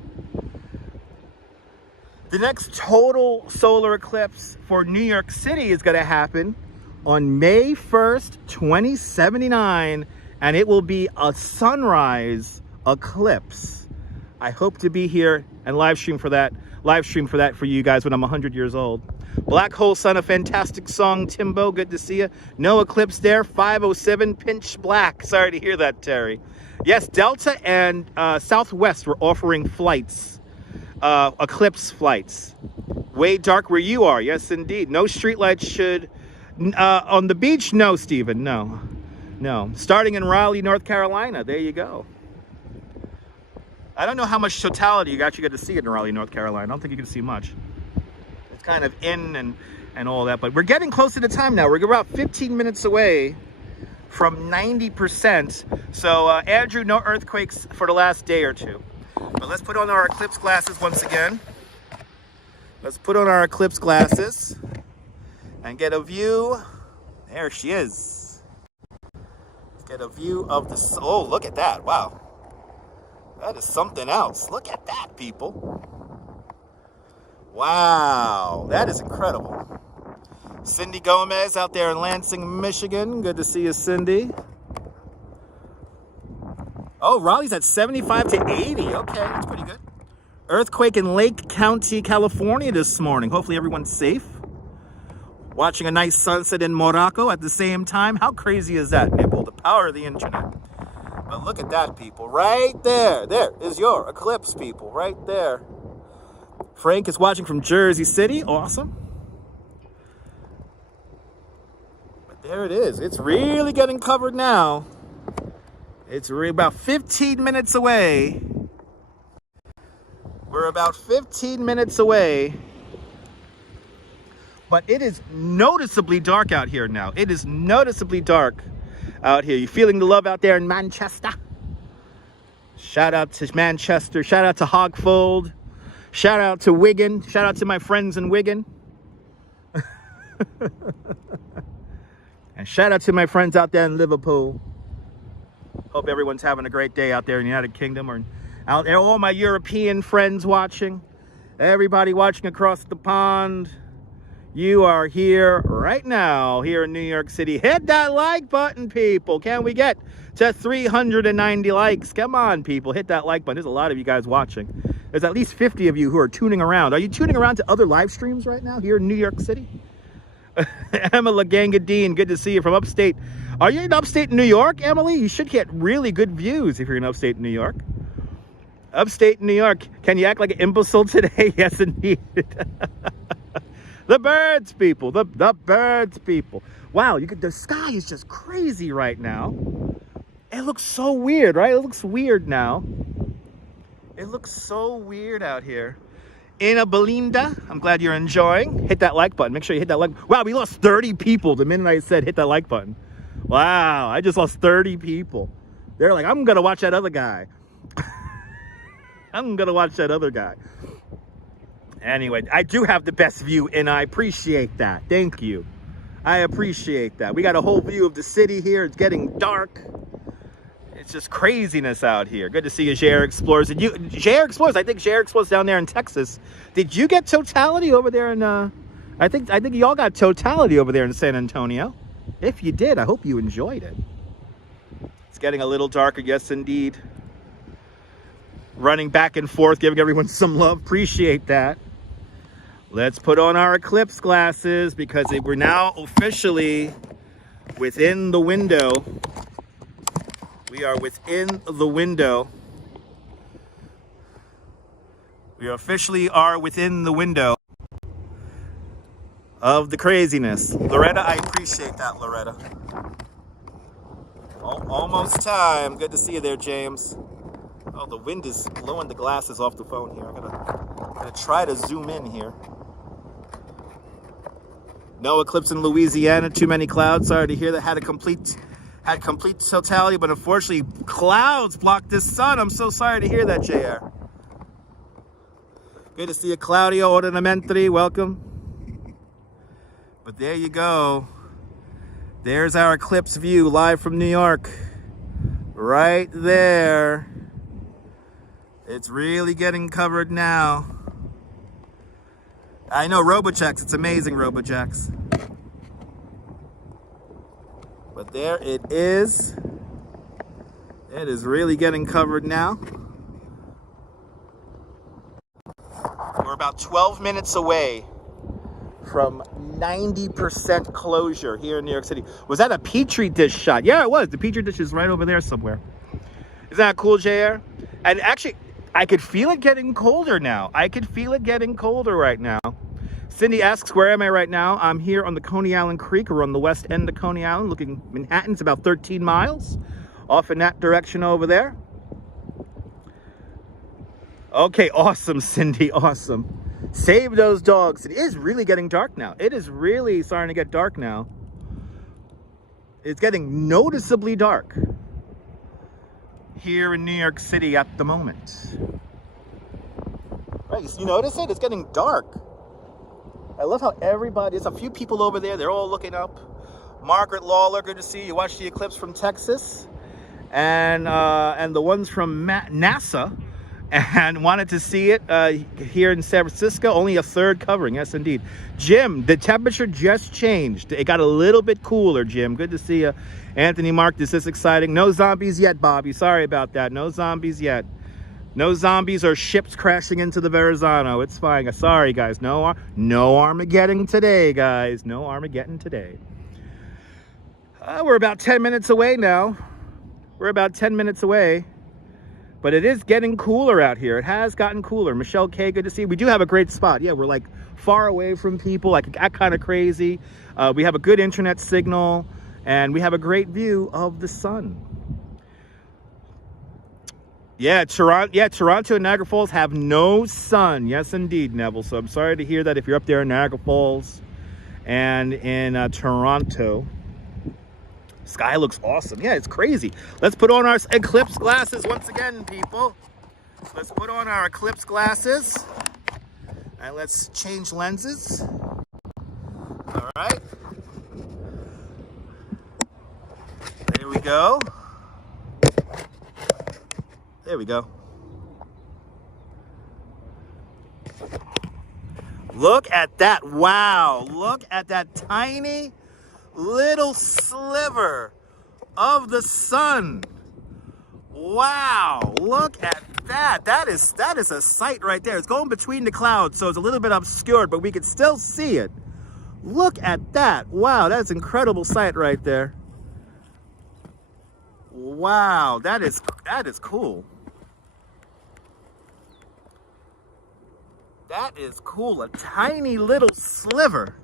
The next total solar eclipse for New York City is gonna happen on May 1st, 2079. And it will be a sunrise eclipse. I hope to be here and live stream for that for you guys when I'm 100 years old. Black Hole Sun, a fantastic song, Timbo. Good to see you. No eclipse there. 507 Pinch Black. Sorry to hear that, Terry. Yes, Delta and Southwest were offering flights, eclipse flights. Way dark where you are. Yes, indeed. No streetlights should on the beach. No, Stephen. No. Starting in Raleigh, North Carolina. There you go. I don't know how much totality you actually get to see in Raleigh, North Carolina. I don't think you can see much. It's kind of in and all that. But we're getting close to the time now. We're about 15 minutes away from 90%. So, Andrew, no earthquakes for the last day or two. But let's put on our eclipse glasses once again. Let's put on our eclipse glasses and get a view. There she is. Get a view of the, oh, look at that. Wow. That is something else. Look at that, people. Wow. That is incredible. Cindy Gomez out there in Lansing, Michigan. Good to see you, Cindy. Oh, Raleigh's at 75 to 80. Okay, that's pretty good. Earthquake in Lake County, California this morning. Hopefully everyone's safe. Watching a nice sunset in Morocco at the same time. How crazy is that, Nibble? The power of the internet. But look at that, people. Right there. There is your eclipse, people. Right there. Frank is watching from Jersey City. Awesome. But there it is. It's really getting covered now. It's really about 15 minutes away. We're about 15 minutes away but it is noticeably dark out here now. It is noticeably dark out here. You feeling the love out there in Manchester? Shout out to Manchester. Shout out to Hogfold. Shout out to Wigan. Shout out to my friends in Wigan. And shout out to my friends out there in Liverpool. Hope everyone's having a great day out there in the United Kingdom, or out there, all my European friends watching. Everybody watching across the pond. You are here right now, here in New York City. Hit that like button, people. Can we get to 390 likes? Come on, people. Hit that like button. There's a lot of you guys watching. There's at least 50 of you who are tuning around. Are you tuning around to other live streams right now here in New York City? Emma Lagangadine, good to see you from upstate. Are you in upstate New York, Emily? You should get really good views if you're in upstate New York. Upstate New York. Can you act like an imbecile today? Yes, indeed. The birds, people. The birds, people. Wow, the sky is just crazy right now. It looks so weird, right? It looks weird now. It looks so weird out here. Ina Belinda, I'm glad you're enjoying. Hit that like button. Make sure you hit that like. Wow, we lost 30 people the minute I said hit that like button. Wow, I just lost 30 people. They're like, I'm going to watch that other guy. I'm going to watch that other guy. Anyway, I do have the best view, and I appreciate that. Thank you. I appreciate that. We got a whole view of the city here. It's getting dark. It's just craziness out here. Good to see you, JR Explorers. Did you, JR Explorers, I think JR Explorers down there in Texas. Did you get Totality over there in, I think y'all got Totality over there in San Antonio. If you did, I hope you enjoyed it. It's getting a little darker, yes, indeed. Running back and forth, giving everyone some love. Appreciate that. Let's put on our eclipse glasses because we're now officially within the window. We are within the window. We officially are within the window of the craziness. Loretta, I appreciate that, Loretta. Almost time. Good to see you there, James. Oh, the wind is blowing the glasses off the phone here. I'm gonna try to zoom in here. No eclipse in Louisiana. Too many clouds. Sorry to hear that. Had complete totality, but unfortunately clouds blocked this sun. I'm so sorry to hear that, JR. Good to see you, Claudio Ornamentri. Welcome. But there you go. There's our eclipse view live from New York. Right there. It's really getting covered now. I know, Robojax. It's amazing, Robojax. But there it is. It is really getting covered now. We're about 12 minutes away from 90% closure here in New York City. Was that a Petri dish shot? Yeah, it was. The Petri dish is right over there somewhere. Isn't that cool, JR? And actually, I could feel it getting colder now. I could feel it getting colder right now. Cindy asks, where am I right now? I'm here on the Coney Island Creek. We're on the west end of Coney Island, looking Manhattan's about 13 miles off in that direction over there. Okay, awesome, Cindy, awesome. Save those dogs. It is really getting dark now. It is really starting to get dark now. It's getting noticeably dark here in New York City at the moment. Right, you notice it? It's getting dark. I love how there's a few people over there. They're all looking up. Margaret Lawler, good to see you. You watched the eclipse from Texas. And the ones from NASA. And wanted to see it here in San Francisco. Only a third covering. Yes, indeed. Jim, the temperature just changed. It got a little bit cooler, Jim. Good to see you. Anthony Mark, this is exciting. No zombies yet, Bobby. Sorry about that. No zombies yet. No zombies or ships crashing into the Verizon. It's fine. Sorry, guys. No Armageddon today, guys. No Armageddon today. We're about 10 minutes away now. We're about 10 minutes away. But it is getting cooler out here. It has gotten cooler. Michelle K, good to see you. We do have a great spot. Yeah, we're like far away from people. I could act kind of crazy. We have a good internet signal. And we have a great view of the sun. Yeah, Toronto and Niagara Falls have no sun. Yes, indeed, Neville. So I'm sorry to hear that if you're up there in Niagara Falls. and in Toronto. Sky looks awesome. Yeah, it's crazy. Let's put on our eclipse glasses once again, people. Let's put on our eclipse glasses. And let's change lenses. All right. There we go. There we go. Look at that. Wow. Look at that tiny little sliver of the sun. Wow. Look at that. That is a sight right there. It's going between the clouds, so it's a little bit obscured, but we can still see it. Look at that. Wow. That's an incredible sight right there. Wow. That is cool. That is cool. A tiny little sliver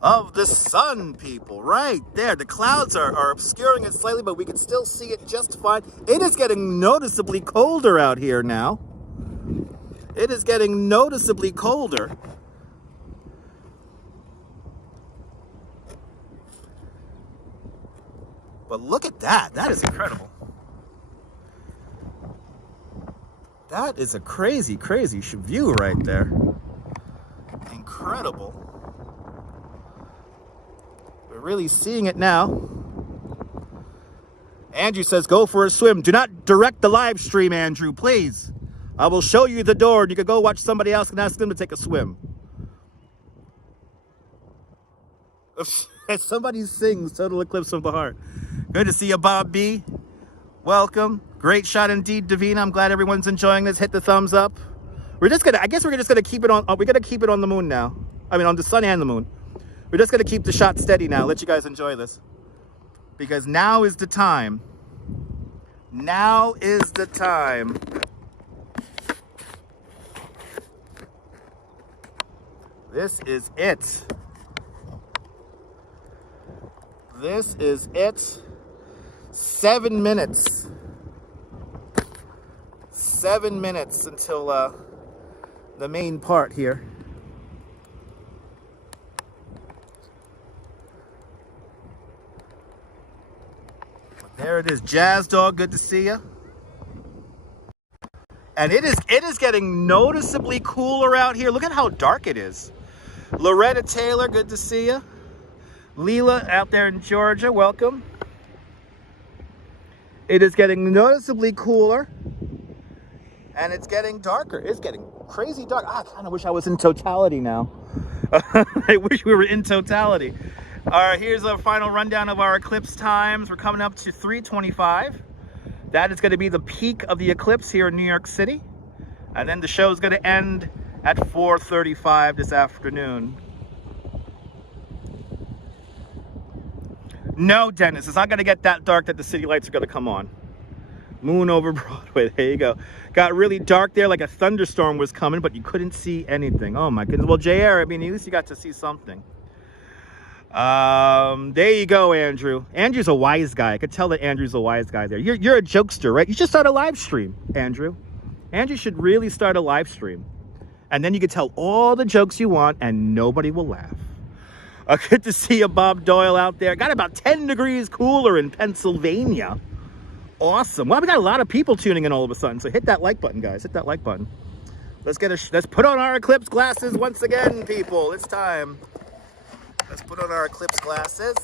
of the sun, people, right there. The clouds are obscuring it slightly, but we can still see it just fine. It is getting noticeably colder out here now. It is getting noticeably colder. But look at that. That is incredible. That is a crazy, crazy view right there. Incredible. We're really seeing it now. Andrew says, go for a swim. Do not direct the live stream, Andrew, please. I will show you the door and you can go watch somebody else and ask them to take a swim. Somebody sings Total Eclipse of the Heart. Good to see you, Bob B. Welcome. Great shot indeed, Davina. I'm glad everyone's enjoying this. Hit the thumbs up. I guess we're just gonna keep it on. We're gonna keep it on the moon now. I mean, on the sun and the moon. We're just gonna keep the shot steady now. Let you guys enjoy this, because now is the time. Now is the time. This is it. This is it. 7 minutes. 7 minutes until the main part here. There it is, Jazz Dog. Good to see you. And it is getting noticeably cooler out here. Look at how dark it is. Loretta Taylor, good to see you. Leela out there in Georgia, welcome. It is getting noticeably cooler. And it's getting darker. It's getting crazy dark. I kind of wish I was in Totality now. I wish we were in Totality. All right, here's a final rundown of our eclipse times. We're coming up to 3:25. That is going to be the peak of the eclipse here in New York City. And then the show is going to end at 4:35 this afternoon. No, Dennis, it's not going to get that dark that the city lights are going to come on. Moon over Broadway. There you go. Got really dark there, like a thunderstorm was coming, but you couldn't see anything. Oh my goodness. Well, JR, I mean, at least you got to see something. There you go, Andrew. Andrew's a wise guy. I could tell that Andrew's a wise guy there. You're a jokester, right? You should start a live stream, Andrew. Andrew should really start a live stream. And then you could tell all the jokes you want and nobody will laugh. Good to see you, Bob Doyle, out there. Got about 10 degrees cooler in Pennsylvania. Awesome. Well, we got a lot of people tuning in all of a sudden, so hit that like button, guys. Hit that like button. Let's put on our eclipse glasses once again, people. It's time. Let's put on our eclipse glasses.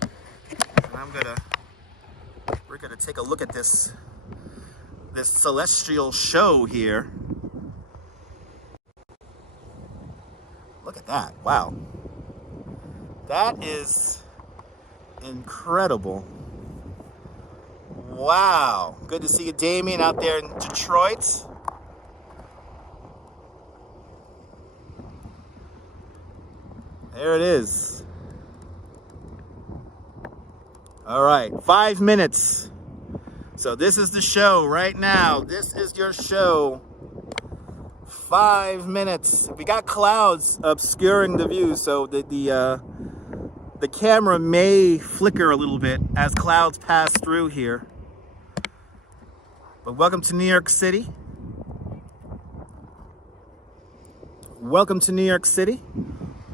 And we're gonna take a look at this celestial show here. Look at that. Wow. That is incredible. Wow. Good to see you, Damien, out there in Detroit. There it is. All right, 5 minutes. So this is the show right now. This is your show. 5 minutes. We got clouds obscuring the view, so the camera may flicker a little bit as clouds pass through here. But welcome to New York City. Welcome to New York City.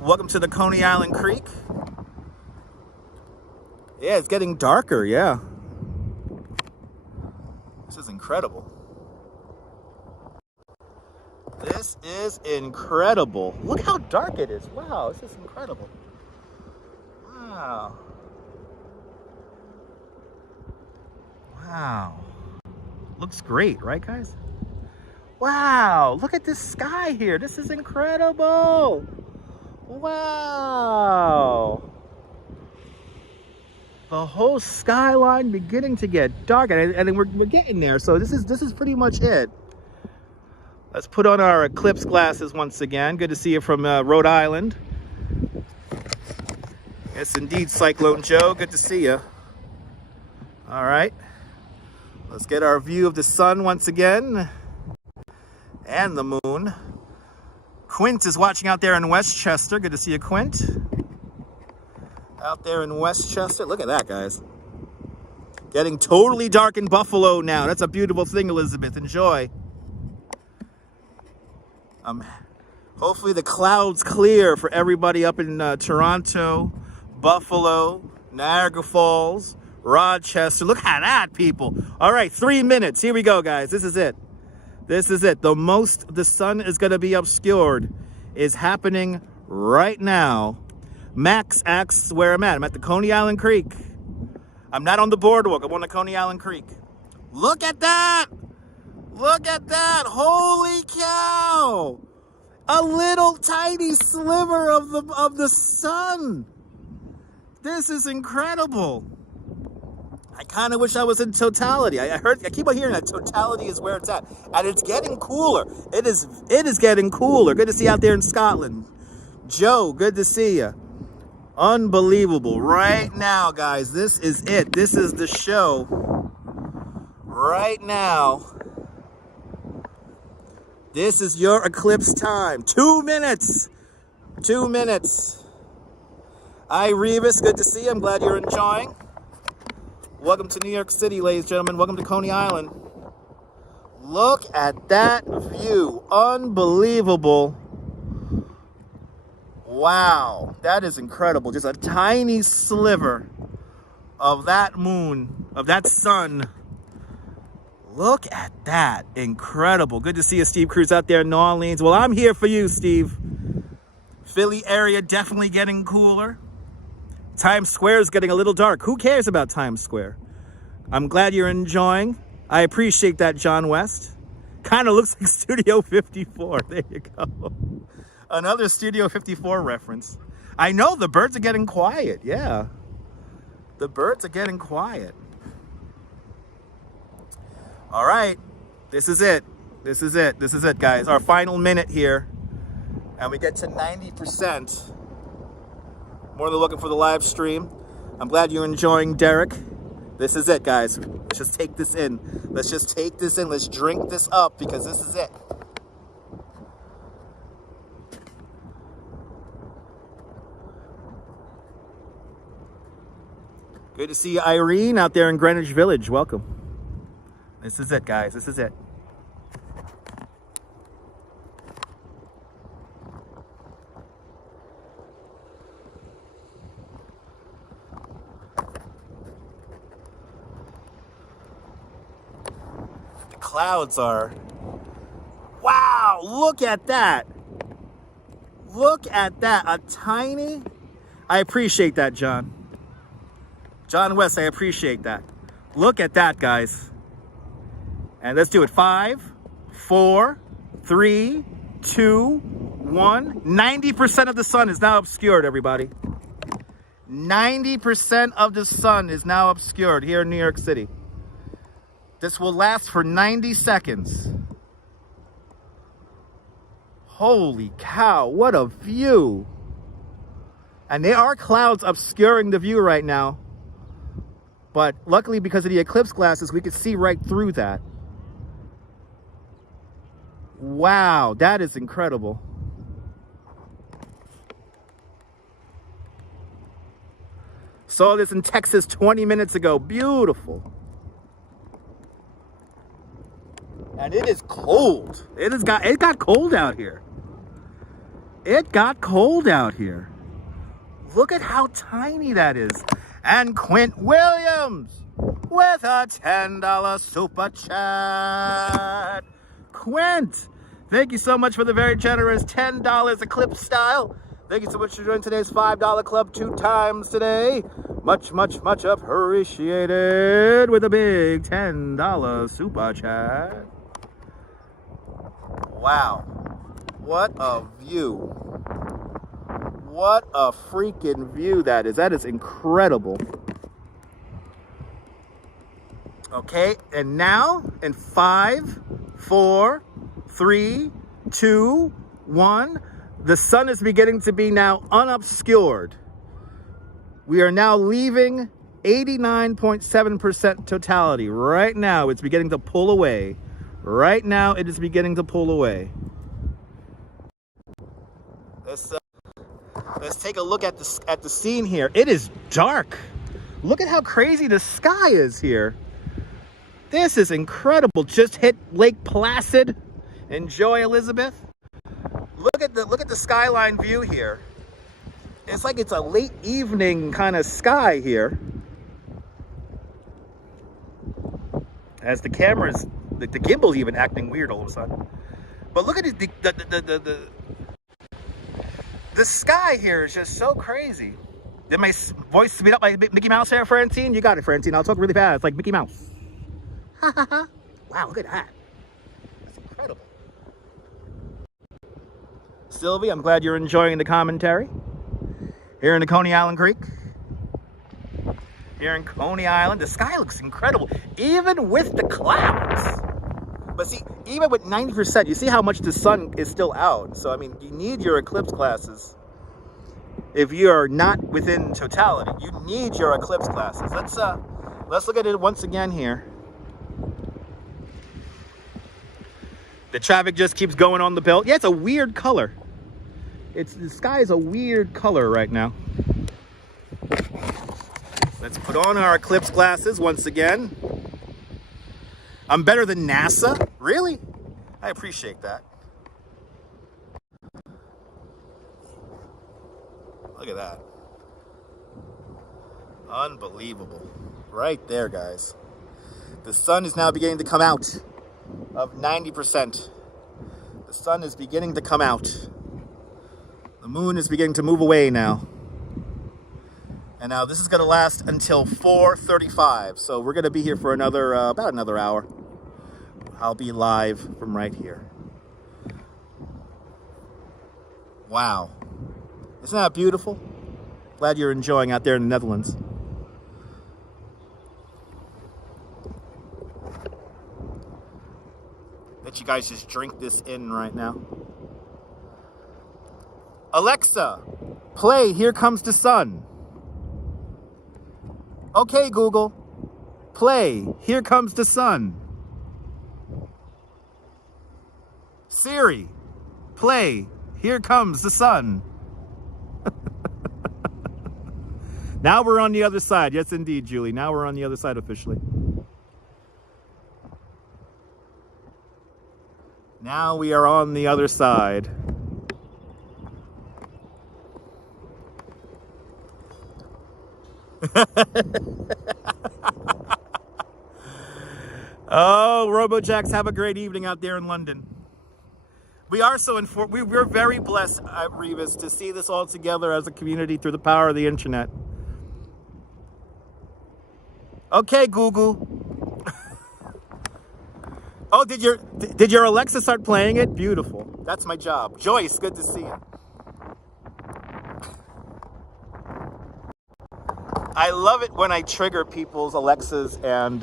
Welcome to the Coney Island Creek. Yeah, it's getting darker, yeah. This is incredible. This is incredible. Look how dark it is. Wow, this is incredible. Wow. Wow. Looks great, right, guys? Wow, look at this sky here. This is incredible. Wow. The whole skyline beginning to get dark, and we're getting there. So this is pretty much it. Let's put on our eclipse glasses once again. Good to see you from Rhode Island. Yes, indeed, Cyclone Joe. Good to see you. All right. Let's get our view of the sun once again. And the moon. Quint is watching out there in Westchester. Good to see you, Quint. Out there in Westchester. Look at that, guys. Getting totally dark in Buffalo now. That's a beautiful thing, Elizabeth. Enjoy. Hopefully the clouds clear for everybody up in Toronto, Buffalo, Niagara Falls, Rochester. Look at that, people. All right, 3 minutes. Here we go, guys. This is it. This is it. The most the sun is going to be obscured is happening right now. Max asks where I'm at. I'm at the Coney Island Creek. I'm not on the boardwalk. I'm on the Coney Island Creek. Look at that. Look at that. Holy cow. A little tiny sliver of the sun. This is incredible. I kind of wish I was in Totality. I keep on hearing that Totality is where it's at, and it's getting cooler. It is getting cooler. Good to see you out there in Scotland. Joe, good to see you. Unbelievable. Right now, guys, this is it. This is the show. Right now. This is your eclipse time. 2 minutes. 2 minutes. Hi, Revis. Good to see you. I'm glad you're enjoying. Welcome to New York City, ladies and gentlemen. Welcome to Coney Island. Look at that view. Unbelievable. Wow. That is incredible. Just a tiny sliver of that moon, of that sun. Look at that. Incredible. Good to see you, Steve Cruz, out there in New Orleans. Well, I'm here for you, Steve. Philly area definitely getting cooler. Times Square is getting a little dark. Who cares about Times Square? I'm glad you're enjoying. I appreciate that, John West. Kind of looks like Studio 54. There you go. Another Studio 54 reference. I know the birds are getting quiet. Yeah. The birds are getting quiet. All right. This is it. This is it. This is it, guys. Our final minute here. And we get to 90%. More than looking for the live stream. I'm glad you're enjoying, Derek. This is it, guys. Let's just take this in. Let's just take this in. Let's drink this up because this is it. Good to see you, Irene, out there in Greenwich Village. Welcome. This is it, guys. This is it. Clouds are, wow, look at that. Look at that. A tiny, I appreciate that, John. John West, I appreciate that. Look at that, guys. And let's do it. 5, 4, 3, 2, 1. 90% of the sun is now obscured, everybody. 90% of the sun is now obscured here in New York City. This will last for 90 seconds. Holy cow, what a view. And there are clouds obscuring the view right now. But luckily, because of the eclipse glasses, we can see right through that. Wow, that is incredible. Saw this in Texas 20 minutes ago. Beautiful. And it is cold. It got cold out here. it got cold out here. Look at how tiny that is. And Quint Williams with a $10 super chat. Quint, thank you so much for the very generous $10 Eclipse style. Thank you so much for joining today's $5 club 2 times today. Much, much, much appreciated with a big $10 super chat. Wow. What a view. What a freaking view that is. That is incredible. Okay, and now in 5, 4, 3, 2, 1, the sun is beginning to be now unobscured. We are now leaving 89.7% totality. Right now, it's beginning to pull away. Right now, it is beginning to pull away. Let's take a look at the scene here. It is dark. Look at how crazy the sky is here. This is incredible. Just hit Lake Placid. Enjoy, Elizabeth. Look at the skyline view here. It's like it's a late evening kind of sky here. As the camera's, the gimble's even acting weird all of a sudden. But look at it, the sky here is just so crazy. Did my voice speed up like Mickey Mouse there, Francine? You got it, Francine. I'll talk really fast. It's like Mickey Mouse. Wow, look at that. That's incredible. Sylvie, I'm glad you're enjoying the commentary. Here in the Coney Island Creek. Here in Coney Island, the sky looks incredible, even with the clouds. But see, even with 90%, you see how much the sun is still out. So, I mean, you need your eclipse glasses. If you are not within totality, you need your eclipse glasses. Let's look at it once again here. The traffic just keeps going on the belt. Yeah, it's a weird color. The sky is a weird color right now. Let's put on our eclipse glasses once again. I'm better than NASA? Really? I appreciate that. Look at that. Unbelievable. Right there, guys. The sun is now beginning to come out of 90%. The sun is beginning to come out. The moon is beginning to move away now. And now this is going to last until 4:35. So we're going to be here for another, about another hour. I'll be live from right here. Wow. Isn't that beautiful? Glad you're enjoying out there in the Netherlands. Let you guys just drink this in right now. Alexa, play Here Comes the Sun. Okay, Google, play Here Comes the Sun. Siri, play Here Comes the Sun. Now we're on the other side. Yes, indeed, Julie. Now we're on the other side officially. Now we are on the other side. Oh, Robojacks, have a great evening out there in London. We are we're very blessed at Revis to see this all together as a community through the power of the internet. Okay, Google. Oh, did your Alexa start playing it? Beautiful. That's my job. Joyce, good to see you. I love it when I trigger people's Alexas and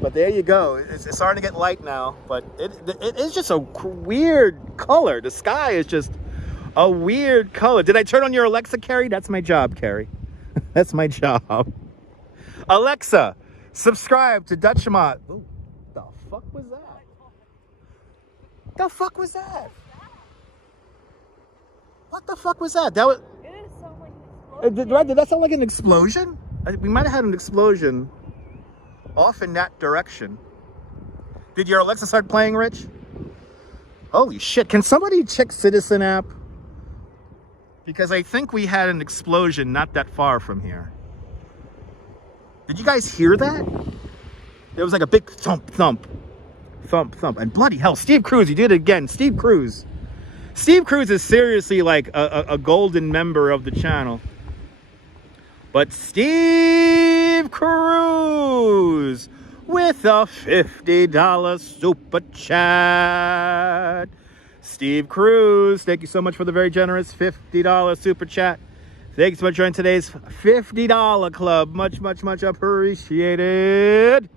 but there you go. It's starting to get light now, but it is just a weird color. The sky is just a weird color. Did I turn on your Alexa, Carrie? That's my job, Carrie. That's my job. Alexa, subscribe to Dutchmont. Ooh, the fuck was that? The fuck was that? What the fuck was that? That was. It did sound like an explosion. Did that sound like an explosion? We might have had an explosion off in that direction. Did your Alexa start playing, Rich? Holy shit, can somebody check Citizen app? Because I think we had an explosion not that far from here. Did you guys hear that? There was like a big thump, thump, thump, thump. And bloody hell, Steve Cruz, you did it again. Steve Cruz. Steve Cruz is seriously like a golden member of the channel. But Steve Cruz with a $50 super chat. Steve Cruz, thank you so much for the very generous $50 super chat. Thank you so much for joining today's $50 club. Much, much, much appreciated.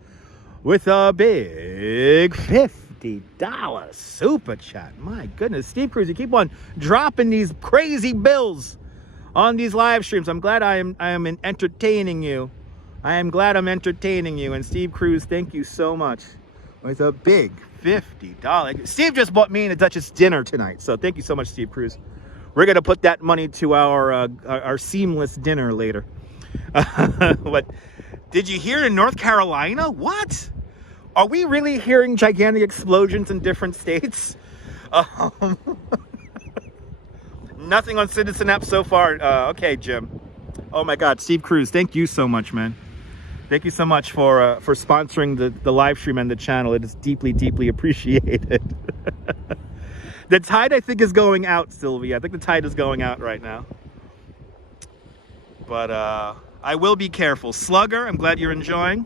With a big $50 super chat. My goodness, Steve Cruz, you keep on dropping these crazy bills on these live streams. I'm glad I am entertaining you. I am glad I'm entertaining you. And Steve Cruz, thank you so much. With a big $50. Steve just bought me and the Duchess dinner tonight. So thank you so much, Steve Cruz. We're going to put that money to our seamless dinner later. But did you hear in North Carolina? What? Are we really hearing gigantic explosions in different states? Nothing on Citizen App so far. Okay, Jim. Oh my God, Steve Cruz, thank you so much, man. Thank you so much for sponsoring the live stream and the channel. It is deeply, deeply appreciated. The tide, I think, is going out, Sylvia. I think the tide is going out right now. But I will be careful. Slugger, I'm glad you're enjoying.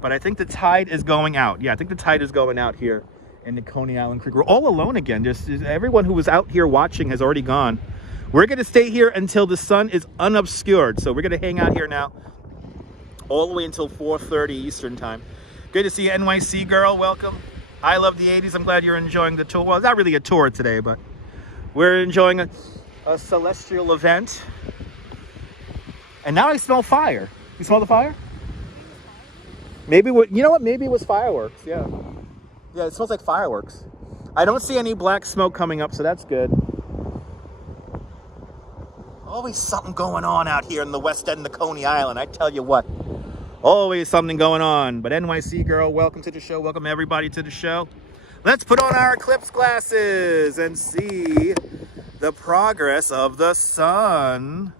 But I think the tide is going out. Yeah, I think the tide is going out here in the Coney Island Creek. We're all alone again. Just everyone who was out here watching has already gone. We're going to stay here until the sun is unobscured. So we're going to hang out here now all the way until 4:30 Eastern time. Good to see you, NYC girl. Welcome. I love the 80s. I'm glad you're enjoying the tour. Well, it's not really a tour today, but we're enjoying a celestial event. And now I smell fire. You smell the fire? Maybe, you know what? Maybe it was fireworks. Yeah. Yeah, it smells like fireworks. I don't see any black smoke coming up, so that's good. Always something going on out here in the west end of Coney Island. I tell you what. Always something going on. But NYC girl, welcome to the show. Welcome everybody to the show. Let's put on our eclipse glasses and see the progress of the sun.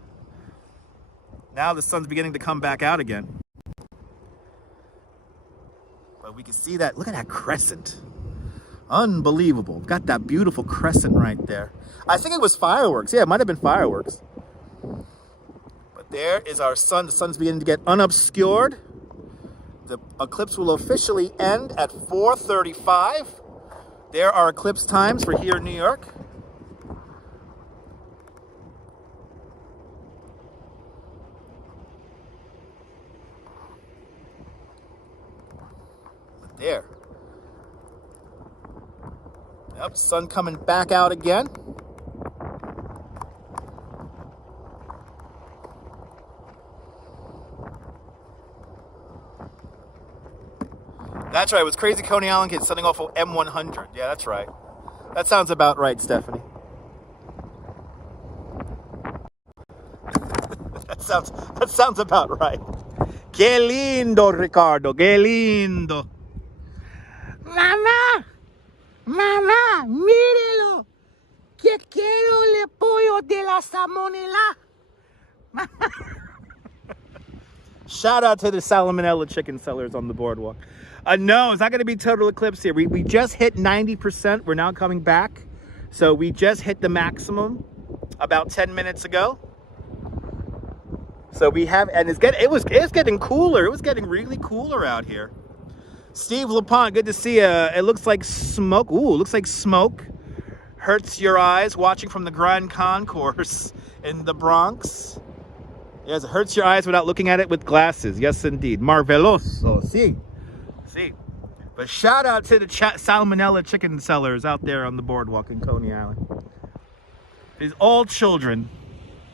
Now the sun's beginning to come back out again. But we can see that. Look at that crescent. Unbelievable. Got that beautiful crescent right there. I think it was fireworks. Yeah, it might have been fireworks. But there is our sun. The sun's beginning to get unobscured. The eclipse will officially end at 4:35. There are eclipse times for here in New York. There. Yep, sun coming back out again. That's right, it was Crazy Coney Island Kids setting off of M100. Yeah, that's right. That sounds about right, Stephanie. that sounds about right. Que lindo, Ricardo, que lindo. Mamá, mamá, mírelo, que quiero el pollo de la salmonella. Shout out to the salmonella chicken sellers on the boardwalk. No, it's not going to be total eclipse here. We just hit 90%. We're now coming back. So we just hit the maximum about 10 minutes ago. So we have, and it's getting cooler. It was getting really cooler out here. Steve LaPont, good to see you. It looks like smoke. Ooh, it looks like smoke hurts your eyes watching from the Grand Concourse in the Bronx. Yes, it hurts your eyes without looking at it with glasses. Yes, indeed. Marveloso. See. But shout out to the salmonella chicken sellers out there on the boardwalk in Coney Island. These all children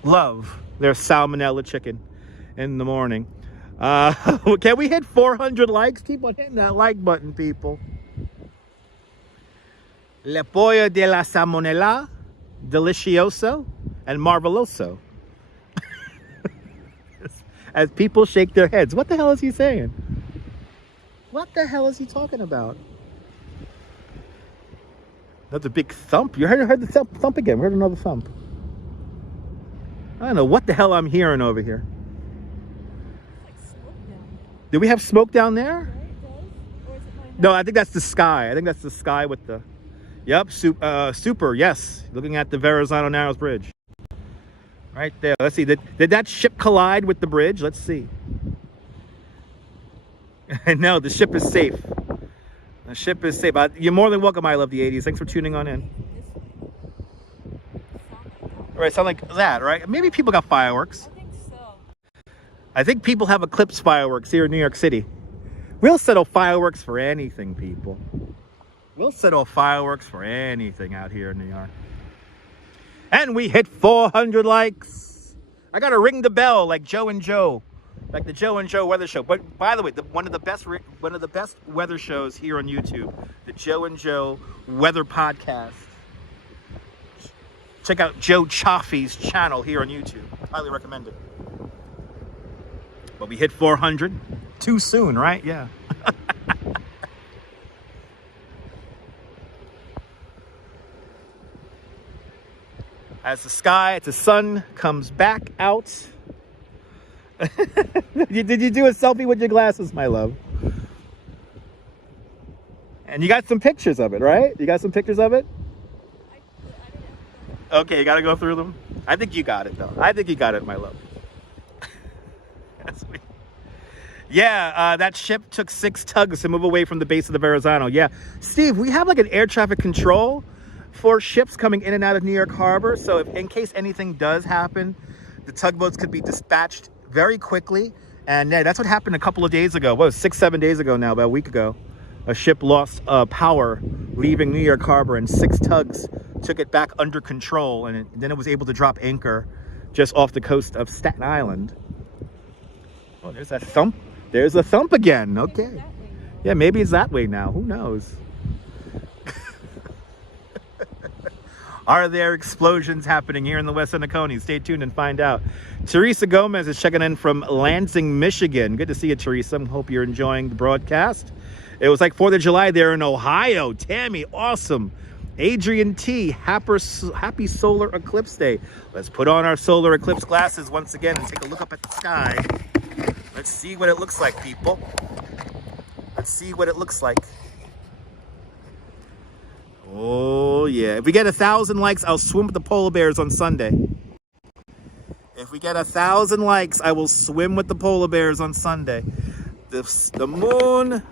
love their salmonella chicken in the morning. Can we hit 400 likes? Keep on hitting that like button, people. Le pollo de la salmonella, delicioso, and marveloso. As people shake their heads. What the hell is he saying? What the hell is he talking about? Another big thump. You heard the thump again. We heard another thump. I don't know what the hell I'm hearing over here. Like smoke down. Did we have smoke down there? Right, it does? Or is it my No, I think that's the sky. I think that's the sky with the... Yep, super, yes. Looking at the Verizon Narrows Bridge. Right there. Let's see. Did that ship collide with the bridge? Let's see. No, the ship is safe. The ship is safe. You're more than welcome, I love the 80s. Thanks for tuning on in. Right, sound like that, right? Maybe people got fireworks. I think so. I think people have Eclipse fireworks here in New York City. We'll settle fireworks for anything, people. We'll settle fireworks for anything out here in New York. And we hit 400 likes. I gotta ring the bell like Joe and Joe, like the Joe and Joe weather show. But by the way, one of the best weather shows here on YouTube, the Joe and Joe weather podcast. Check out Joe Chaffee's channel here on YouTube. Highly recommend it. But we hit 400 too soon, right? Yeah. As the sun comes back out. Did you do a selfie with your glasses, my love? And you got some pictures of it, right? You got some pictures of it? Okay, you got to go through them. I think you got it, though. I think you got it, my love. That's me. Yeah, that ship took 6 tugs to move away from the base of the Verizon. Yeah. Steve, we have like an air traffic control for ships coming in and out of New York Harbor. So if, in case anything does happen, the tugboats could be dispatched very quickly. And yeah, that's what happened a couple of days ago. What was 6-7 days ago now, about a week ago. A ship lost power leaving New York Harbor, and 6 tugs took it back under control, and then it was able to drop anchor just off the coast of Staten Island. Oh, there's that thump. There's a thump again. Okay. Yeah, maybe it's that way now. Who knows? Are there explosions happening here in the west end of Coney? Stay tuned and find out. Teresa Gomez is checking in from Lansing, Michigan. Good to see you, Teresa. Hope you're enjoying the broadcast. It was like 4th of July there in Ohio. Tammy, awesome. Adrian T, happy Solar Eclipse Day. Let's put on our Solar Eclipse glasses once again and take a look up at the sky. Let's see what it looks like, people. Let's see what it looks like. Oh, yeah. If we get 1,000 likes, I'll swim with the polar bears on Sunday. If we get 1,000 likes, I will swim with the polar bears on Sunday. The moon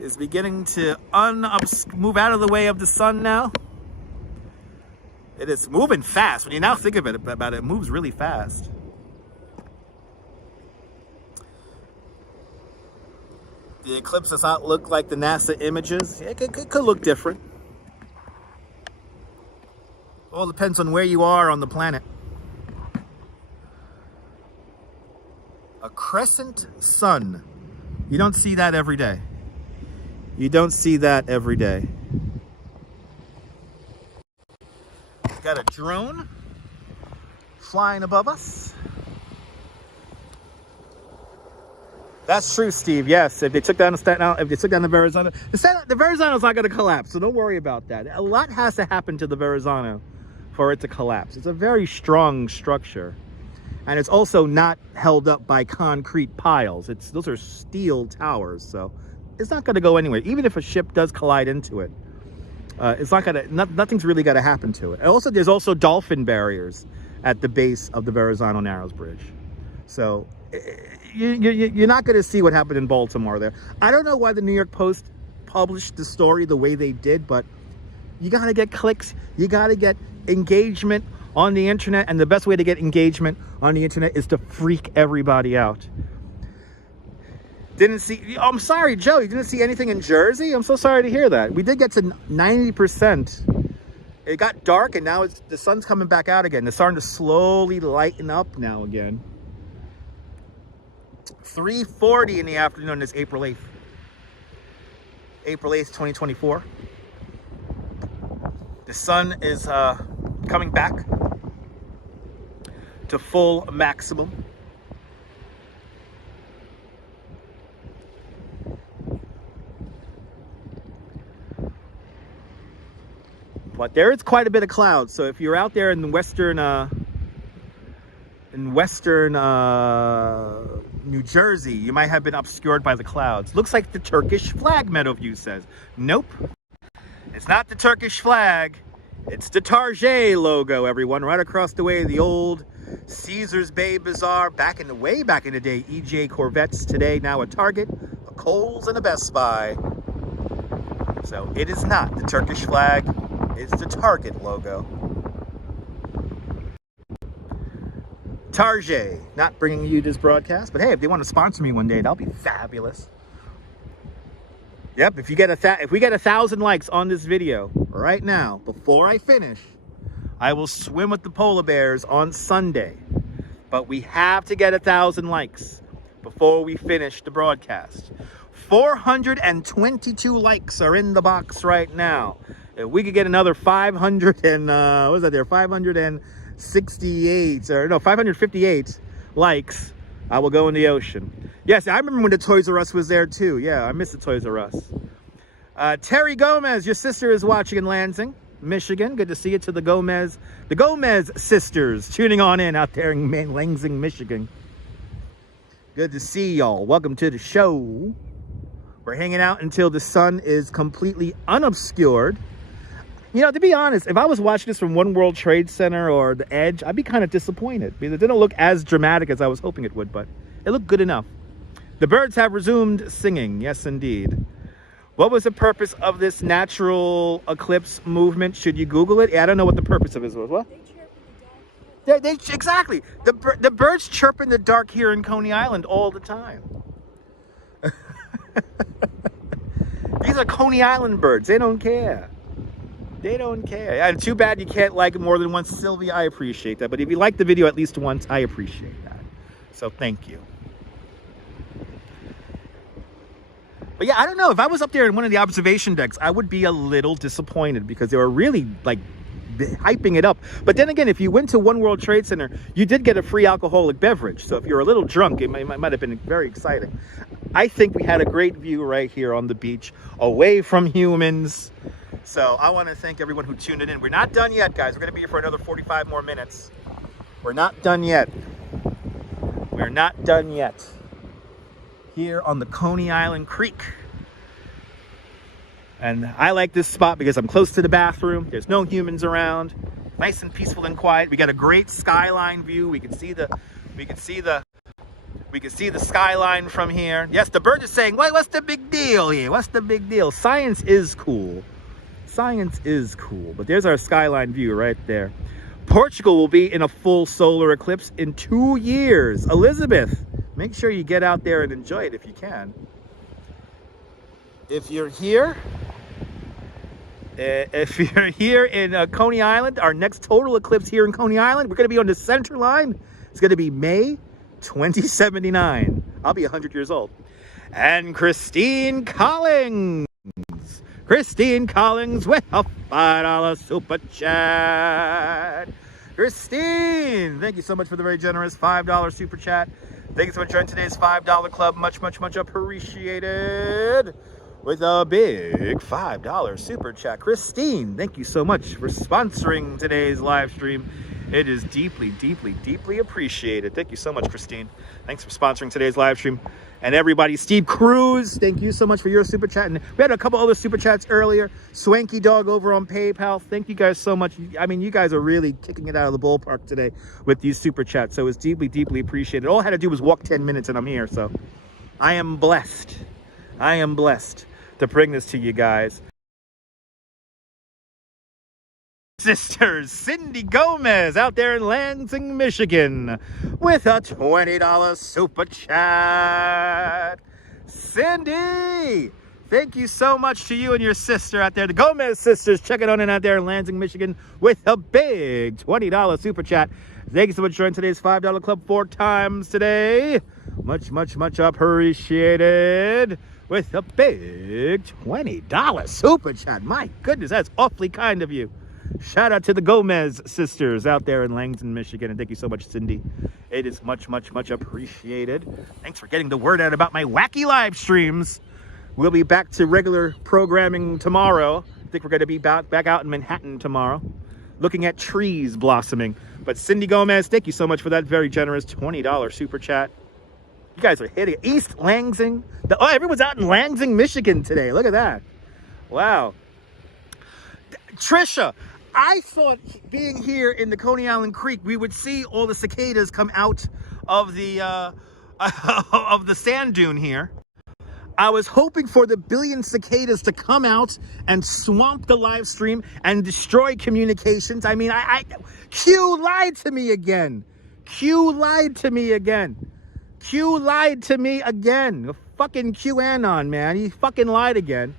is beginning to move out of the way of the sun now. It is moving fast. When you now think of it, it moves really fast. The eclipse does not look like the NASA images. It could look different. All depends on where you are on the planet. A crescent sun. You don't see that every day. You don't see that every day. Got a drone flying above us. That's true, Steve. Yes, if they took down the Staten Island, if they took down the Verizon, the Verizon is not going to collapse. So don't worry about that. A lot has to happen to the Verizon for it to collapse. It's a very strong structure, and it's also not held up by concrete piles. Those are steel towers, so it's not going to go anywhere. Even if a ship does collide into it, it's not going to. Nothing's really going to happen to it. And also, there's also dolphin barriers at the base of the Verizon Narrows Bridge, so you're not going to see what happened in Baltimore there. I don't know why the New York Post published the story the way they did, but you got to get clicks. You got to get engagement on the internet, and the best way to get engagement on the internet is to freak everybody out. Didn't see, I'm sorry, Joe, you didn't see anything in Jersey? I'm so sorry to hear that. We did get to 90%. It got dark, and now the sun's coming back out again. It's starting to slowly lighten up now again. 3:40 in the afternoon is April 8th. April 8th, 2024. The sun is coming back to full maximum. But there is quite a bit of clouds. So if you're out there in western New Jersey, you might have been obscured by the clouds. Looks like the Turkish flag, Meadowview says. Nope. It's not the Turkish flag. It's the Target logo, everyone. Right across the way, the old Caesars Bay Bazaar. Way back in the day, EJ Corvettes. Today, now a Target, a Kohl's, and a Best Buy. So it is not the Turkish flag. It's the Target logo. Target, not bringing you this broadcast, but hey, if they want to sponsor me one day, that'll be fabulous. Yep, if we get 1,000 likes on this video right now, before I finish, I will swim with the polar bears on Sunday. But we have to get 1,000 likes before we finish the broadcast. 422 likes are in the box right now. If we could get another 558 likes, I will go in the ocean. Yes, I remember when the Toys R Us was there too. Yeah, I miss the Toys R Us. Terry Gomez, your sister is watching in Lansing, Michigan. Good to see you to the Gomez sisters tuning on in out there in Lansing, Michigan. Good to see y'all. Welcome to the show. We're hanging out until the sun is completely unobscured. You know, to be honest, if I was watching this from One World Trade Center or The Edge, I'd be kind of disappointed because it didn't look as dramatic as I was hoping it would, but it looked good enough. The birds have resumed singing. Yes, indeed. What was the purpose of this natural eclipse movement? Should you Google it? Yeah, I don't know what the purpose of it was. What? Exactly. The birds chirp in the dark here in Coney Island all the time. These are Coney Island birds. They don't care. They don't care. And too bad you can't like it more than once, Sylvia. I appreciate that. But if you like the video at least once, I appreciate that. So thank you. But yeah, I don't know. If I was up there in one of the observation decks, I would be a little disappointed because they were really like hyping it up. But then again, if you went to One World Trade Center, you did get a free alcoholic beverage. So if you're a little drunk, it might have been very exciting. I think we had a great view right here on the beach, away from humans. So I want to thank everyone who tuned in. We're not done yet, guys. We're going to be here for another 45 more minutes. We're not done yet. We're not done yet. Here on the Coney Island Creek. And I like this spot because I'm close to the bathroom. There's no humans around. Nice and peaceful and quiet. We got a great skyline view. We can see the skyline from here. Yes, the bird is saying, what's the big deal here? What's the big deal? Science is cool. Science is cool. But there's our skyline view right there. Portugal will be in a full solar eclipse in 2 years. Elizabeth, make sure you get out there and enjoy it if you can. If you're here in Coney Island, our next total eclipse here in Coney Island, we're going to be on the center line. It's going to be May 2079. I'll be 100 years old. And Christine Collins. Christine Collins with a $5 super chat. Christine, thank you so much for the very generous $5 super chat. Thank you so much for joining today's $5 club. Much, much, much appreciated. With a big $5 super chat. Christine, thank you so much for sponsoring today's live stream. It is deeply, deeply, deeply appreciated. Thank you so much, Christine. Thanks for sponsoring today's live stream. And everybody, Steve Cruz, thank you so much for your super chat. And we had a couple other super chats earlier. Swanky Dog over on PayPal. Thank you guys so much. I mean, you guys are really kicking it out of the ballpark today with these super chats. So it's deeply, deeply appreciated. All I had to do was walk 10 minutes and I'm here. So I am blessed. I am blessed to bring this to you guys. Sisters, Cindy Gomez out there in Lansing, Michigan with a $20 super chat. Cindy, thank you so much to you and your sister out there. The Gomez sisters checking on in out there in Lansing, Michigan with a big $20 super chat. Thank you so much for joining today's $5 club 4 times today. Much, much, much appreciated. With a big $20 super chat. My goodness, that's awfully kind of you. Shout out to the Gomez sisters out there in Lansing, Michigan. And thank you so much, Cindy. It is much, much, much appreciated. Thanks for getting the word out about my wacky live streams. We'll be back to regular programming tomorrow. think we're going to be back out in Manhattan tomorrow, looking at trees blossoming. But Cindy Gomez, thank you so much for that very generous $20 super chat. You guys are hitting it. East Lansing. Oh, everyone's out in Lansing, Michigan today. Look at that. Wow. Trisha, I thought being here in the Coney Island Creek, we would see all the cicadas come out of the of the sand dune here. I was hoping for the billion cicadas to come out and swamp the live stream and destroy communications. I mean, Q lied to me again. Q lied to me again. Q lied to me again. Fucking QAnon, man. He fucking lied again.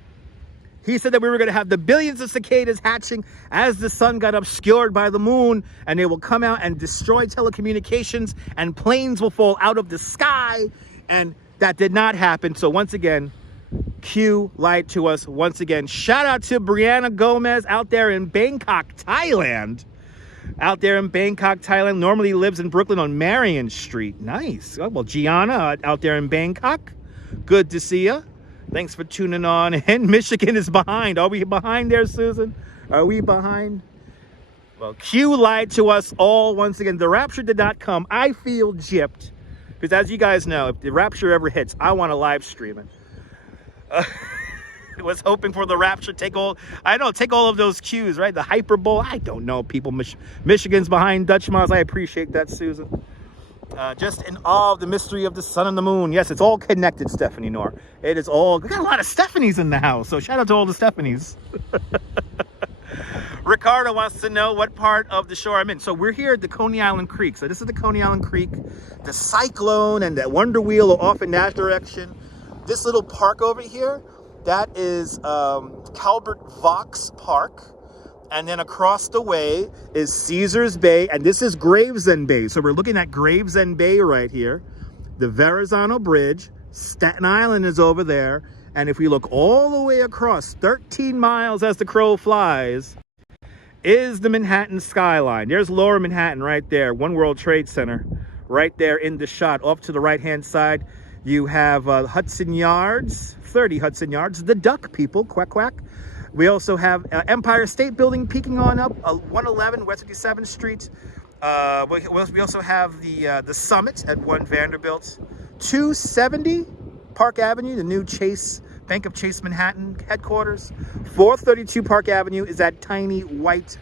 He said that we were going to have the billions of cicadas hatching as the sun got obscured by the moon, and they will come out and destroy telecommunications, and planes will fall out of the sky, and that did not happen. So once again, Q lied to us once again. Shout out to Brianna Gomez out there in Bangkok, Thailand. Out there in Bangkok, Thailand. Normally lives in Brooklyn on Marion Street. Nice. Oh, well, Gianna out there in Bangkok. Good to see you. Thanks for tuning on. And Michigan is behind. Are we behind there, Susan? Are we behind? Well, Q lied to us all once again. The rapture did not come. I feel gypped. Because as you guys know, if the rapture ever hits, I want to live stream it. I was hoping for the rapture, take all of those cues, right? The hyperbole. I don't know, people. Michigan's behind Dutch Miles. I appreciate that, Susan. Just in awe of the mystery of the sun and the moon. Yes, it's all connected, Stephanie Noor. It is all. We got a lot of Stephanies in the house, so shout out to all the Stephanies. Ricardo wants to know what part of the shore I'm in. So we're here at the Coney Island Creek. So this is the Coney Island Creek. The Cyclone and the Wonder Wheel are off in that direction. This little park over here, that is Calvert Vaux Park. And then across the way is Caesars Bay, and this is Gravesend Bay. So we're looking at Gravesend Bay right here. The Verizon Bridge, Staten Island is over there. And if we look all the way across, 13 miles as the crow flies, is the Manhattan skyline. There's Lower Manhattan right there, One World Trade Center, right there in the shot. Off to the right-hand side, you have Hudson Yards, 30 Hudson Yards, the duck people, quack, quack. We also have Empire State Building peeking on up, 111 West 57th Street. We also have the Summit at 1 Vanderbilt. 270 Park Avenue, the new Bank of Chase Manhattan headquarters. 432 Park Avenue is that tiny white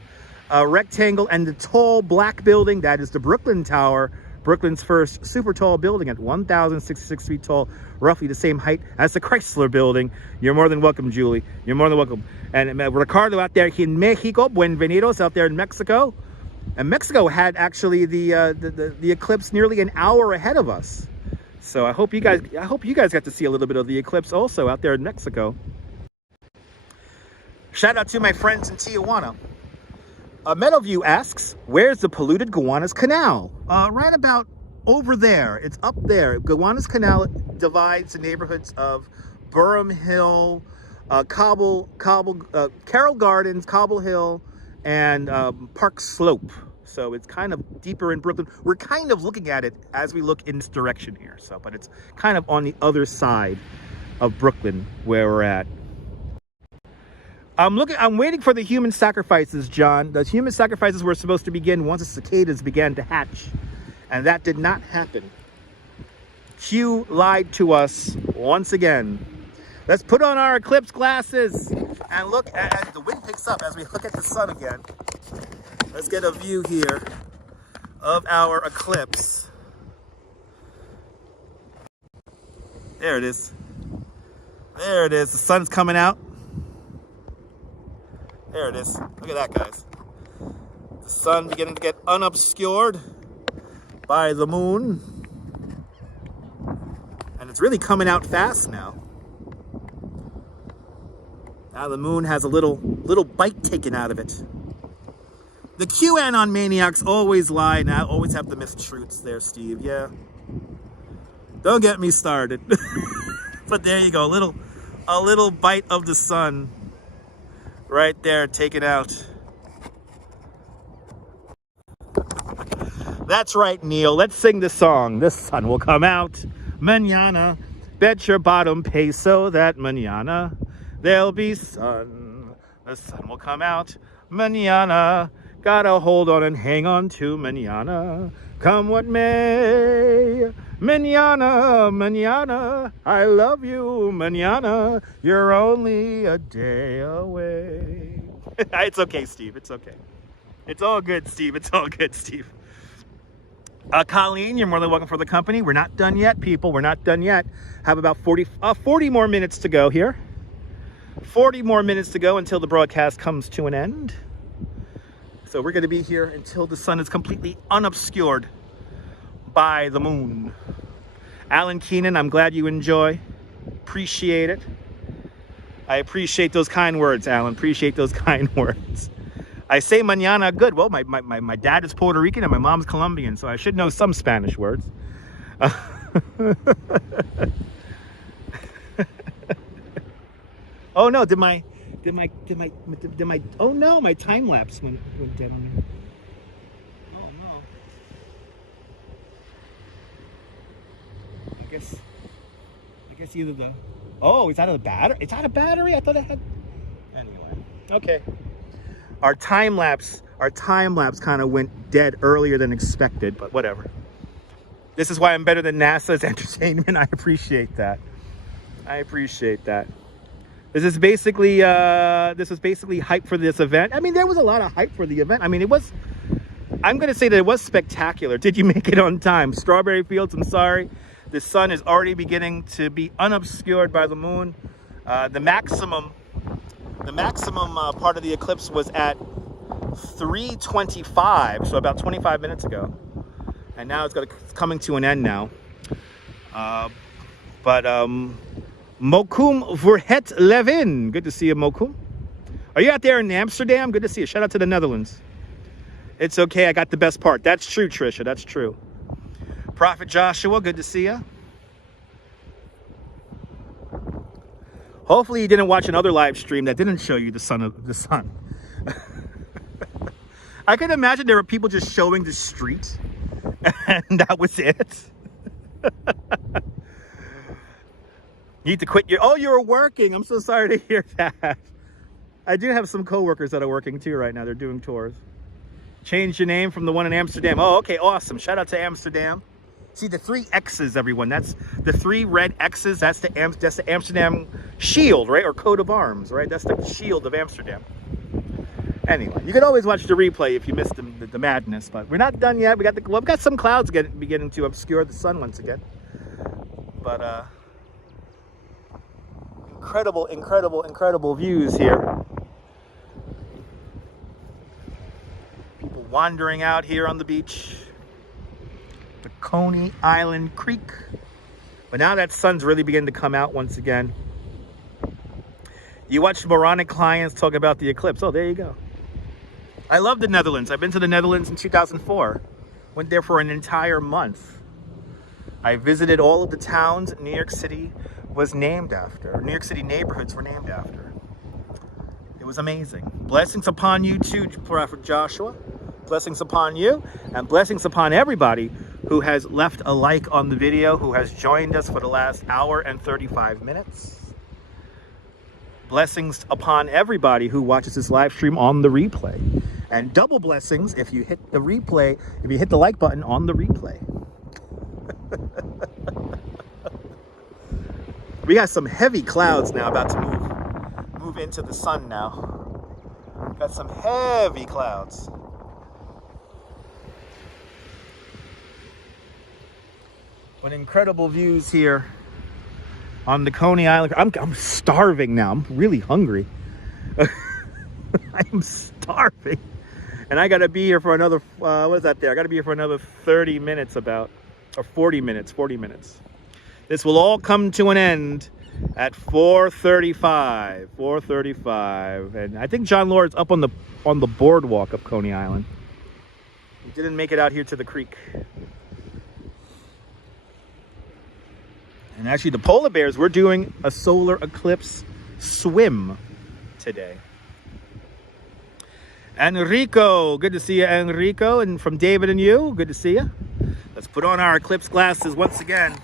rectangle, and the tall black building, that is the Brooklyn Tower, Brooklyn's first super tall building at 1,066 feet tall, roughly the same height as the Chrysler building. You're more than welcome, Julie. You're more than welcome. And Ricardo out there in Mexico, Buenvenidos out there in Mexico. And Mexico had actually the eclipse nearly an hour ahead of us. So I hope you guys got to see a little bit of the eclipse also out there in Mexico. Shout out to my friends in Tijuana. Meadowview asks, where's the polluted Gowanus Canal? Right about over there. It's up there. Gowanus Canal divides the neighborhoods of Burham Hill, Carroll Gardens, Cobble Hill, and Park Slope. So it's kind of deeper in Brooklyn. We're kind of looking at it as we look in this direction here. So, but it's kind of on the other side of Brooklyn where we're at. I'm waiting for the human sacrifices, John. The human sacrifices were supposed to begin once the cicadas began to hatch, and that did not happen. Q lied to us once again. Let's put on our eclipse glasses and look as the wind picks up as we look at the sun again. Let's get a view here of our eclipse. There it is. There it is. The sun's coming out. There it is. Look at that, guys. The sun beginning to get unobscured by the moon. And it's really coming out fast now. Now the moon has a little bite taken out of it. The QAnon maniacs always lie, and I always have the mistruths there, Steve. Yeah. Don't get me started. But there you go. A little bite of the sun. Right there, taken out. That's right, Neil. Let's sing the song. The sun will come out mañana. Bet your bottom peso that mañana there'll be sun. The sun will come out mañana. Gotta hold on and hang on to mañana. Come what may. Mañana, mañana. I love you, mañana. You're only a day away. It's okay, Steve. It's okay. It's all good, Steve. It's all good, Steve. Colleen, you're more than welcome for the company. We're not done yet, people. We're not done yet. Have about 40 more minutes to go here. 40 more minutes to go until the broadcast comes to an end. So we're going to be here until the sun is completely unobscured by the moon. Alan Keenan, I'm glad you enjoy. Appreciate it. I appreciate those kind words, Alan. Appreciate those kind words. I say mañana good. Well, my dad is Puerto Rican and my mom's Colombian, so I should know some Spanish words. Oh no, oh no, my time lapse went dead on me. Oh no. I guess either the, oh, it's out of the battery. It's out of battery. I thought it had. Anyway, okay. Our time lapse kind of went dead earlier than expected, but whatever. This is why I'm better than NASA's entertainment. I appreciate that. I appreciate that. This is basically hype for this event. I mean, there was a lot of hype for the event. I mean, I'm going to say that it was spectacular. Did you make it on time? Strawberry Fields, I'm sorry. The sun is already beginning to be unobscured by the moon. The maximum part of the eclipse was at 3:25, so about 25 minutes ago. And now it's coming to an end now. Mokum Verhet Levin. Good to see you, Mokum. Are you out there in Amsterdam? Good to see you. Shout out to the Netherlands. It's okay, I got the best part. That's true, Trisha. That's true. Prophet Joshua, good to see you. Hopefully you didn't watch another live stream that didn't show you the sun. I can imagine there were people just showing the street and that was it. You need to quit oh, you were working. I'm so sorry to hear that. I do have some coworkers that are working too right now. They're doing tours. Change your name from the one in Amsterdam. Oh, okay, awesome. Shout out to Amsterdam. See the 3 X's, everyone. That's the 3 red X's. That's the Amsterdam shield, right? Or coat of arms, right? That's the shield of Amsterdam. Anyway, you can always watch the replay if you missed the madness. But we're not done yet. We've got some clouds beginning to obscure the sun once again. But incredible views here. People wandering out here on the beach. The Coney Island Creek. But now that sun's really beginning to come out once again. You watched moronic clients talk about the eclipse. Oh, there you go. I love the Netherlands. I've been to the Netherlands in 2004. Went there for an entire month. I visited all of the towns New York City was named after. New York City neighborhoods were named after. It was amazing. Blessings upon you too, Prophet Joshua. Blessings upon you, and blessings upon everybody who has left a like on the video, who has joined us for the last hour and 35 minutes. Blessings upon everybody who watches this live stream on the replay. And double blessings if you hit the replay, if you hit the like button on the replay. We got some heavy clouds now about to move into the sun now. Got some heavy clouds. What incredible views here on the Coney Island. I'm starving now. I'm really hungry. I'm starving. And I got to be here for another, what is that there? I got to be here for another 30 minutes or 40 minutes. This will all come to an end at 4:35. 4:35. And I think John Lord's up on the boardwalk of Coney Island. He didn't make it out here to the creek. And actually the polar bears, we're doing a solar eclipse swim today. Enrico, good to see you, Enrico. And from David and you, good to see you. Let's put on our eclipse glasses once again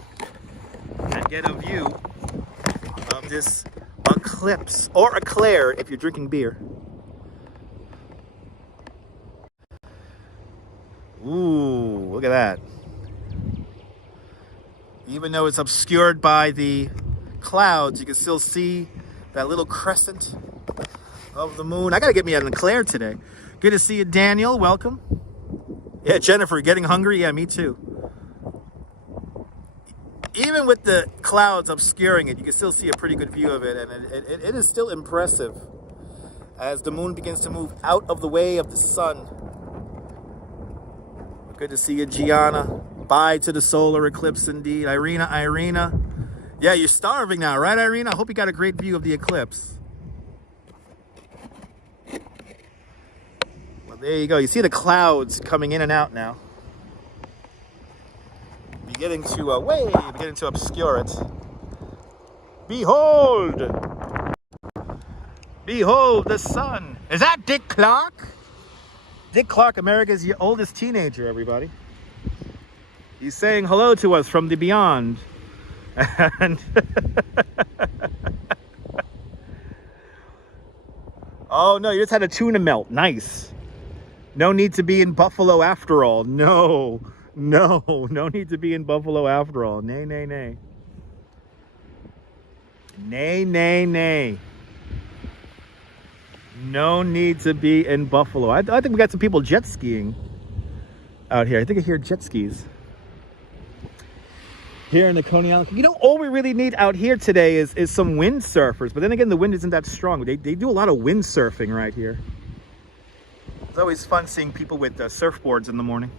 and get a view of this eclipse, or eclair if you're drinking beer. look at that. Even though it's obscured by the clouds, you can still see that little crescent of the moon. I gotta get me an eclair today. Good to see you, Daniel. Welcome. Yeah, Jennifer, getting hungry? Yeah, me too. Even with the clouds obscuring it, you can still see a pretty good view of it, and it is still impressive as the moon begins to move out of the way of the sun. Good to see you, Gianna. Bye to the solar eclipse, indeed. Irina. Yeah, you're starving now, right, Irina? I hope you got a great view of the eclipse. Well, there you go. You see the clouds coming in and out now. Beginning to obscure it. Behold the sun. Is that Dick Clark? Dick Clark, America's oldest teenager, everybody. He's saying hello to us from the beyond. And oh no, you just had a tuna melt. Nice. No need to be in Buffalo after all. No need to be in Buffalo after all. Nay. No need to be in Buffalo. I think we got some people jet skiing out here. I think I hear jet skis here in the Coney Island. You know, all we really need out here today is some windsurfers. But then again, the wind isn't that strong. They do a lot of windsurfing right here. It's always fun seeing people with surfboards in the morning.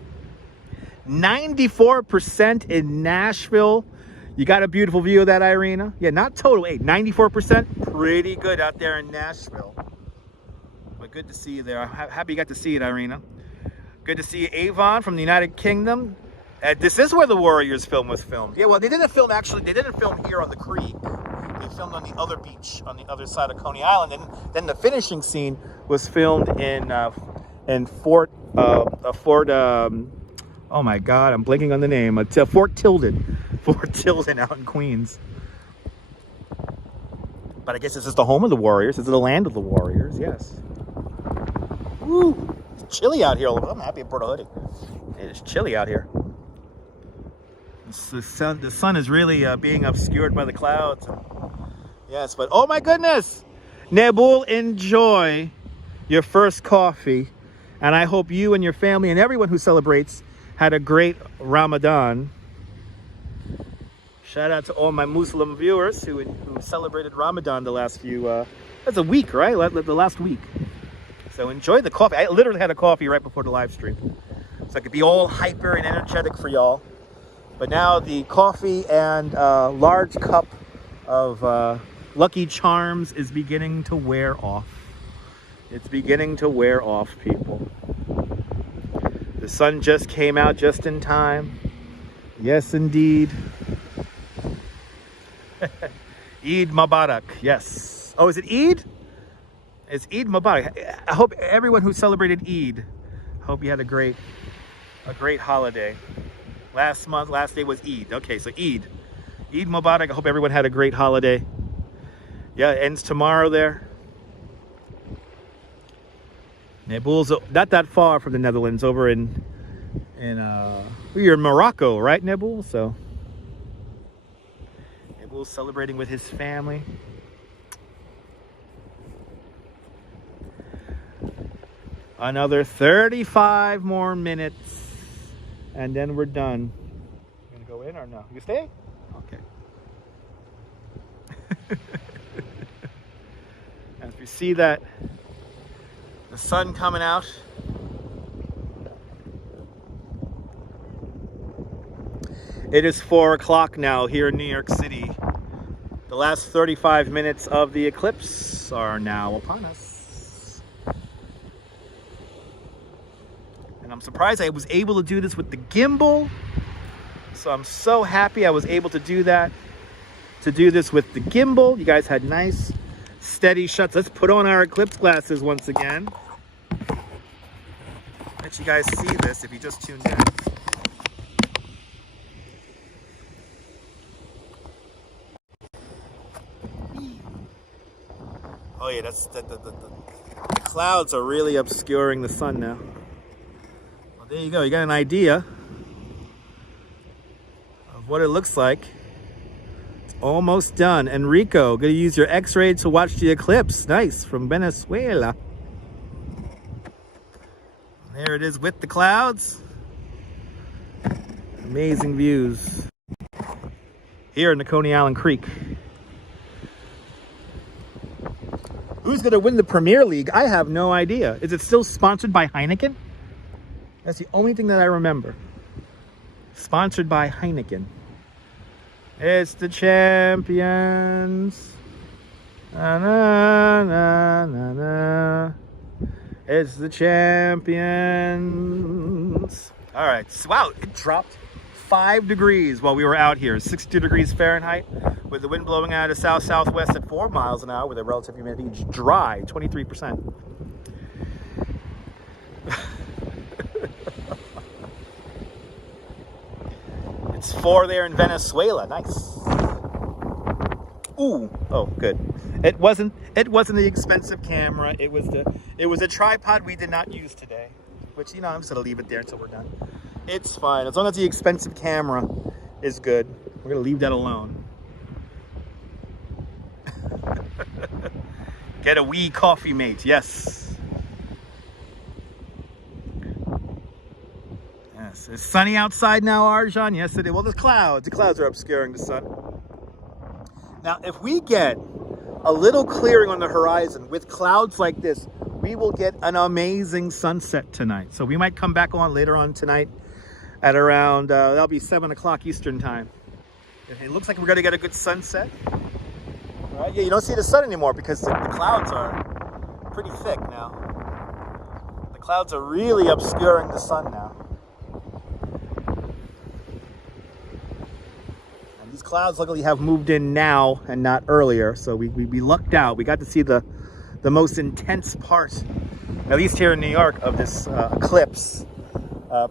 94% in Nashville. You got a beautiful view of that, Irina? Yeah, not total 94%. Pretty good out there in Nashville. But good to see you there. I'm happy you got to see it, Irina. Good to see you, Avon from the United Kingdom. This is where the Warriors film was filmed. Yeah, well, they didn't film here on the creek. They filmed on the other beach, on the other side of Coney Island. And then the finishing scene was filmed in Fort, oh my God, I'm blanking on the name. Fort Tilden. Fort Tilden out in Queens. But I guess this is the home of the Warriors. This is the land of the Warriors, yes. Woo! It's chilly out here. I'm happy I brought a hoodie. It is chilly out here. The sun is really being obscured by the clouds. Yes, but oh my goodness! Nebul, enjoy your first coffee. And I hope you and your family and everyone who celebrates had a great Ramadan. Shout out to all my Muslim viewers who celebrated Ramadan the last few, that's a week, right? The last week. So enjoy the coffee. I literally had a coffee right before the live stream. So I could be all hyper and energetic for y'all. But now the coffee and large cup of Lucky Charms is beginning to wear off. It's beginning to wear off, people. The sun just came out just in time. Yes, indeed. Eid Mubarak, yes. Oh, is it Eid? It's Eid Mubarak. I hope everyone who celebrated Eid, hope you had a great holiday. Last day was Eid. Okay, so Eid Mubarak. I hope everyone had a great holiday. Yeah, it ends tomorrow there. Nebul's not that far from the Netherlands, over in you're in Morocco, right, Nebul? So Nebul's celebrating with his family. Another 35 more minutes, and then we're done. You gonna go in or no? You stay? Okay. As we see that the sun coming out. It is 4 o'clock now here in New York City. The last 35 minutes of the eclipse are now upon us. And I'm surprised I was able to do this with the gimbal. So I'm so happy I was able to do that. To do this with the gimbal. You guys had nice, steady shots. Let's put on our eclipse glasses once again. Let you guys see this if you just tuned in. Oh yeah, that's the clouds are really obscuring the sun now. Well, there you go. You got an idea what it looks like. It's almost done. Enrico, gonna use your X-ray to watch the eclipse. Nice, from Venezuela. There it is with the clouds. Amazing views here in the Coney Island Creek. Who's gonna win the Premier League? I have no idea. Is it still sponsored by Heineken? That's the only thing that I remember. Sponsored by Heineken. It's the champions. Na, na, na, na, na. It's the champions. All right. So, wow, it dropped 5 degrees while we were out here. 62 degrees Fahrenheit with the wind blowing out of south-southwest at 4 miles an hour with a relative humidity dry, 23%. It's 4 there in Venezuela. Nice. Ooh. Oh, good. It wasn't the expensive camera. It was a tripod we did not use today. Which, you know, I'm just gonna leave it there until we're done. It's fine. As long as the expensive camera is good. We're gonna leave that alone. Get a wee coffee mate. Yes. Yes. It's sunny outside now, Arjan. Yes, it is. Well, there's clouds. The clouds are obscuring the sun. Now, if we get a little clearing on the horizon with clouds like this, we will get an amazing sunset tonight. So we might come back on later on tonight at around, that'll be 7 o'clock Eastern time. It looks like we're gonna get a good sunset. All right, yeah, you don't see the sun anymore because the clouds are pretty thick now. The clouds are really obscuring the sun now. And these clouds luckily have moved in now and not earlier, so we lucked out. We got to see the most intense part, at least here in New York, of this eclipse,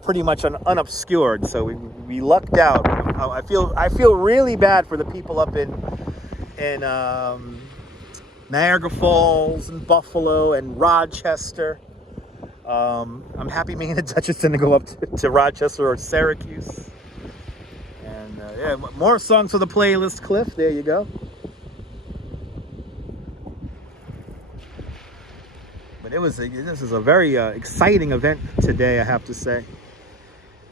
pretty much unobscured. So we lucked out. I feel really bad for the people up in Niagara Falls and Buffalo and Rochester. I'm happy me and the Duchess didn't go up to Rochester or Syracuse. And yeah, more songs for the playlist, Cliff. There you go. But this is a very exciting event today, I have to say.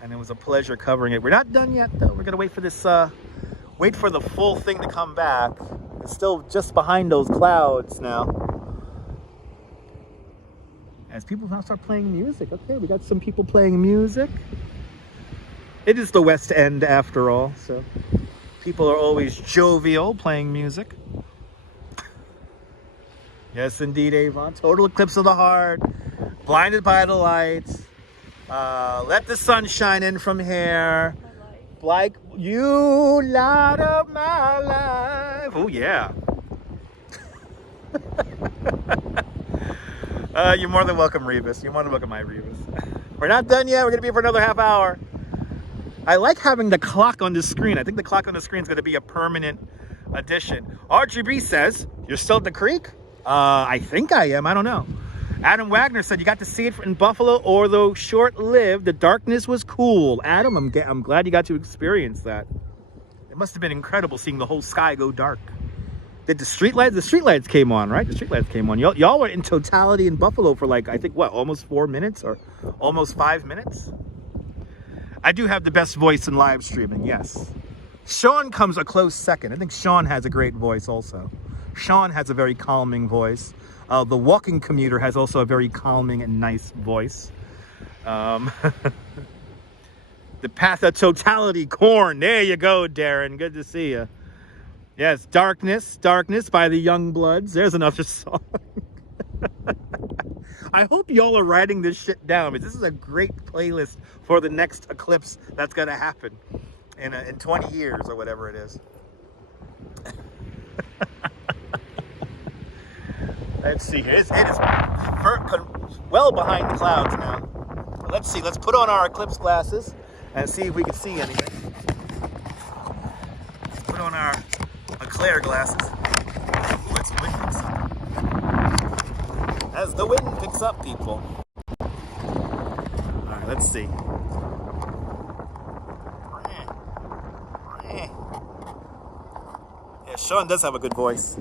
And it was a pleasure covering it. We're not done yet, though. We're gonna wait for this, wait for the full thing to come back. It's still just behind those clouds now. As people now start playing music. Okay, we got some people playing music. It is the West End after all, so people are always jovial playing music. Yes, indeed, Avon. Total eclipse of the heart. Blinded by the lights. Let the sun shine in from here. Like you light up my life. Oh, yeah. You're more than welcome, Revis. You're more than welcome, my Revis. We're not done yet. We're going to be here for another half hour. I like having the clock on the screen. I think the clock on the screen is going to be a permanent addition. RGB says, you're still at the creek? I think I am. I don't know. Adam Wagner said you got to see it in Buffalo, although short-lived. The darkness was cool. Adam, I'm glad you got to experience that. It must have been incredible seeing the whole sky go dark. Did the streetlights came on, right? The streetlights came on. Y'all were in Totality in Buffalo for like, I think, what, almost 4 minutes or almost 5 minutes? I do have the best voice in live streaming, yes. Sean comes a close second. I think Sean has a great voice also. Sean has a very calming voice. The walking commuter has also a very calming and nice voice. The path of totality, corn. There you go, Darren. Good to see you. Yes, Darkness by the Youngbloods. There's another song. I hope y'all are writing this shit down, because this is a great playlist for the next eclipse that's going to happen in 20 years or whatever it is. Let's see here. It is well behind the clouds now. Let's see. Let's put on our eclipse glasses and see if we can see anything. Let's put on our Eclair glasses. Ooh, it's windy. As the wind picks up, people. All right, let's see. Sean does have a good voice.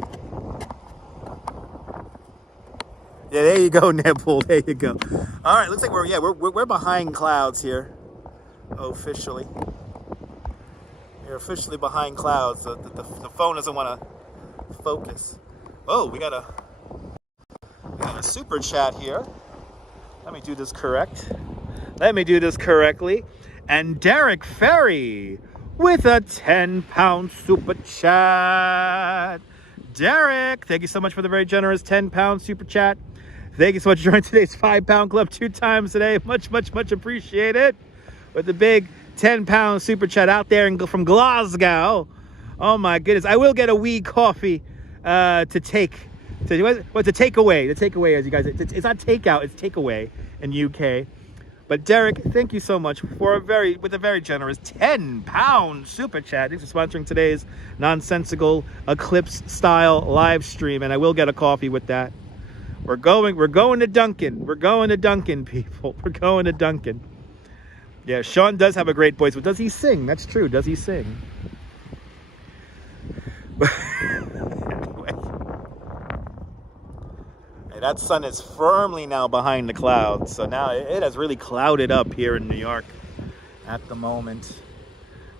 Yeah, there you go, Nibble. There you go. All right, looks like we're behind clouds here. Officially, we're officially behind clouds. The phone doesn't want to focus. Oh, we got a super chat here. Let me do this correct. Let me do this correctly. And Derek Ferry with a 10-pound super chat. Derek, thank you so much for the very generous 10-pound super chat. Thank you so much for joining today's 5-pound club 2 times today. Much, much, much appreciated. With the big 10-pound super chat out there from Glasgow. Oh my goodness. I will get a wee coffee to take. What's a takeaway? The takeaway, as you guys, it's not takeout, it's takeaway in UK. But Derek, thank you so much for a very generous 10-pound super chat. Thanks for sponsoring today's nonsensical eclipse style live stream, and I will get a coffee with that. We're going to Dunkin'. We're going to Dunkin', people. We're going to Dunkin'. Yeah, Sean does have a great voice, but does he sing? That's true. Does he sing? Anyway. Hey, that sun is firmly now behind the clouds. So now it has really clouded up here in New York at the moment.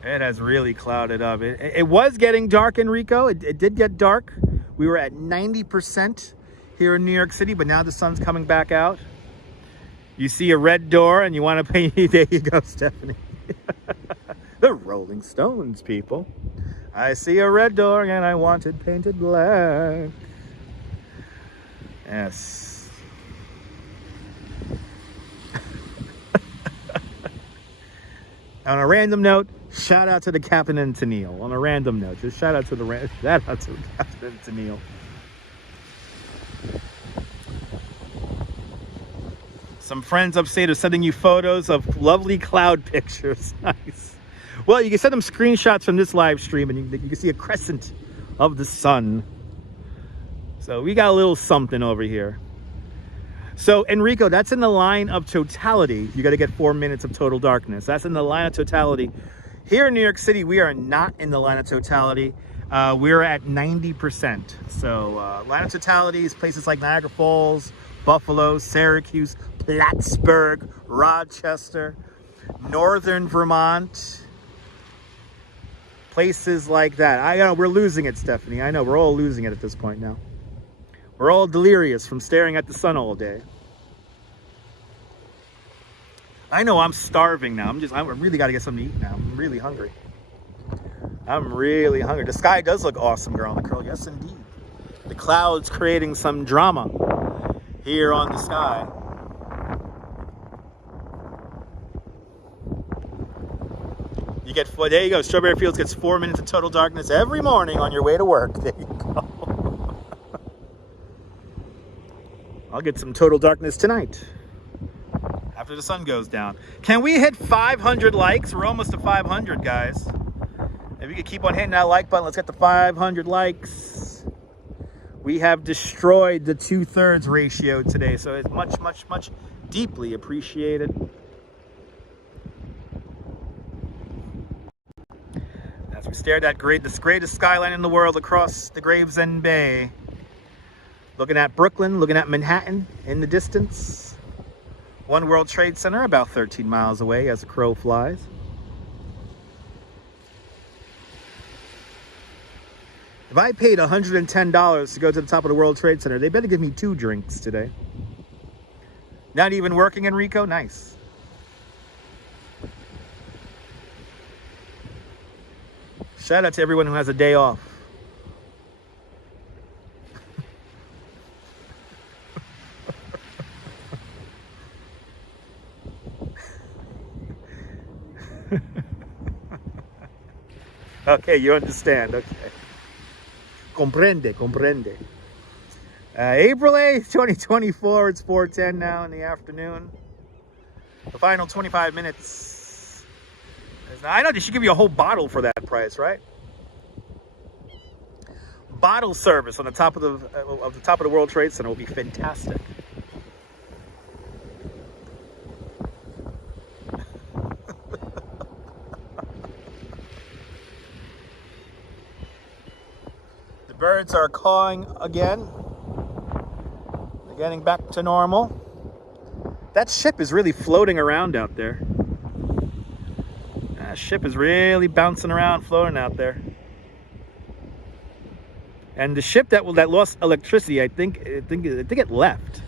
It has really clouded up. It was getting dark, Enrico. It did get dark. We were at 90% here in New York City, but now the sun's coming back out. You see a red door and you want to paint. There you go, Stephanie. The Rolling Stones, people. I see a red door and I want it painted black. Yes. On a random note, shout out to the Captain and Tennille. On a random note, just shout out to the Captain and Tennille. Some friends upstate are sending you photos of lovely cloud pictures. Nice. Well, you can send them screenshots from this live stream and you can see a crescent of the sun. So we got a little something over here. So Enrico, that's in the line of totality. You got to get 4 minutes of total darkness. That's in the line of totality. Here in New York City, we are not in the line of totality. We're at 90%. So line of totality is places like Niagara Falls, Buffalo, Syracuse, Plattsburgh, Rochester, Northern Vermont, places like that. I know we're losing it, Stephanie. I know we're all losing it at this point now. We're all delirious from staring at the sun all day. I know I'm starving now. I really got to get something to eat now. I'm really hungry. I'm really hungry. The sky does look awesome, girl on the curl. Yes, indeed. The clouds creating some drama here on the sky. You get, there you go. Strawberry Fields gets 4 minutes of total darkness every morning on your way to work. There you go. I'll get some total darkness tonight after the sun goes down. Can we hit 500 likes? We're almost to 500, guys. If you could keep on hitting that like button, let's get to 500 likes. We have destroyed the 2/3 ratio today, so it's much, much, much deeply appreciated. As we stare at the greatest skyline in the world across the Gravesend Bay. Looking at Brooklyn, looking at Manhattan in the distance. One World Trade Center about 13 miles away as the crow flies. If I paid $110 to go to the top of the World Trade Center, they better give me 2 drinks today. Not even working, Enrico? Nice. Shout out to everyone who has a day off. Okay, you understand. Okay. Comprende. April 8th, 2024. It's 4:10 now in the afternoon. The final 25 minutes. I know they should give you a whole bottle for that price, right? Bottle service on the top of the World Trade Center will be fantastic. birds are cawing again. They're getting back to normal. That ship is really floating around out there. That ship is really bouncing around, floating out there. And the ship that lost electricity, I think it left.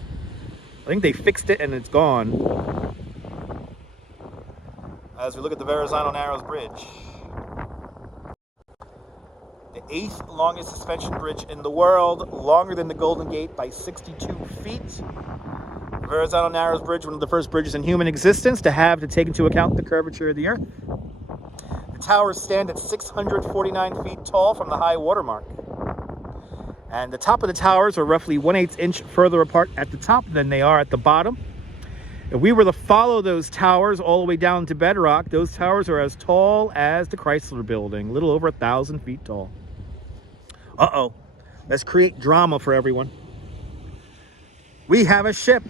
I think they fixed it and it's gone. As we look at the Verizon Narrows Bridge. The 8th longest suspension bridge in the world, longer than the Golden Gate by 62 feet. The Verizon Narrows Bridge, one of the first bridges in human existence to take into account the curvature of the Earth. The towers stand at 649 feet tall from the high water mark. And the top of the towers are roughly 1/8 inch further apart at the top than they are at the bottom. If we were to follow those towers all the way down to bedrock, those towers are as tall as the Chrysler Building, a little over 1,000 feet tall. Uh-oh. Let's create drama for everyone. We have a ship.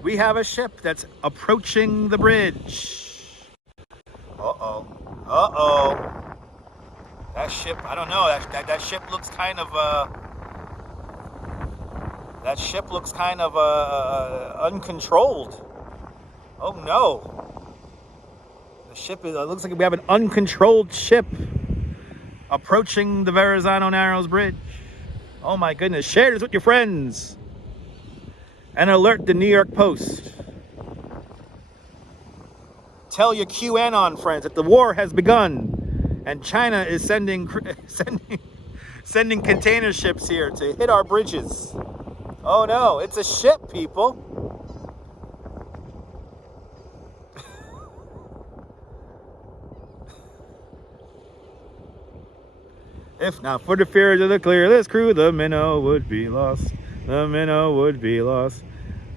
We have a ship that's approaching the bridge. Uh-oh. Uh-oh. That ship, I don't know, that ship looks kind of, uncontrolled. Oh no. The ship it looks like we have an uncontrolled ship approaching the Verizon Narrows Bridge. Oh my goodness, share this with your friends. And alert the New York Post. Tell your QAnon friends that the war has begun. And China is sending container ships here to hit our bridges. Oh no, it's a ship, people. If not for the fears of the clearless crew, the minnow would be lost. The minnow would be lost.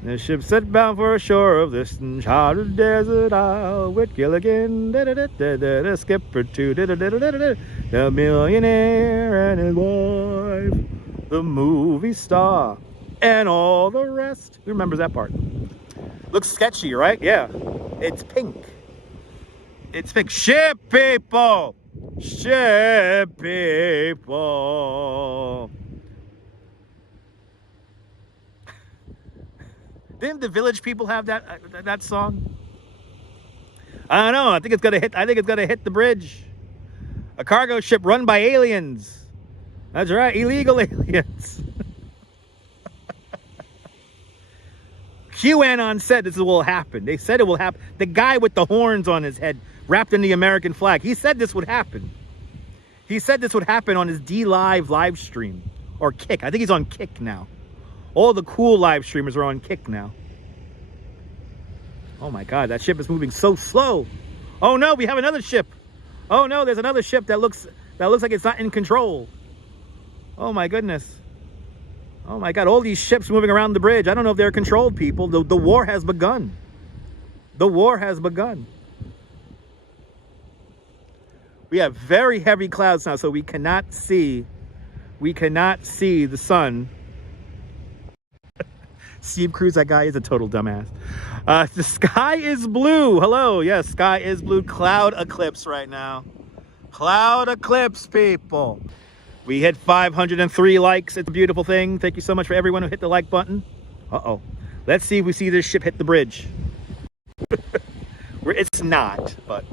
The ship set bound for a shore of this uncharted desert isle with Gilligan, the skipper too, the millionaire and his wife, the movie star, and all the rest. Who remembers that part? Looks sketchy, right? Yeah. It's pink. It's pink. Ship people! Ship people! Didn't the Village People have that song? I don't know. I think it's gonna hit the bridge. A cargo ship run by aliens. That's right, illegal aliens. QAnon said this will happen. They said it will happen. The guy with the horns on his head, wrapped in the American flag, he said this would happen. He said this would happen on his D-Live live stream. Or Kick. I think he's on Kick now. All the cool live streamers are on Kick now. Oh my God, that ship is moving so slow. Oh no, we have another ship. Oh no, there's another ship that looks like it's not in control. Oh my goodness. Oh my God, all these ships moving around the bridge. I don't know if they're controlled, people. The war has begun. The war has begun. We have very heavy clouds now, so we cannot see the sun. Steve Cruz, that guy is a total dumbass. The sky is blue. Hello. Yes, sky is blue. Cloud eclipse right now. Cloud eclipse, people. We hit 503 likes. It's a beautiful thing. Thank you so much for everyone who hit the like button. Uh-oh. Let's see if we see this ship hit the bridge. It's not, but...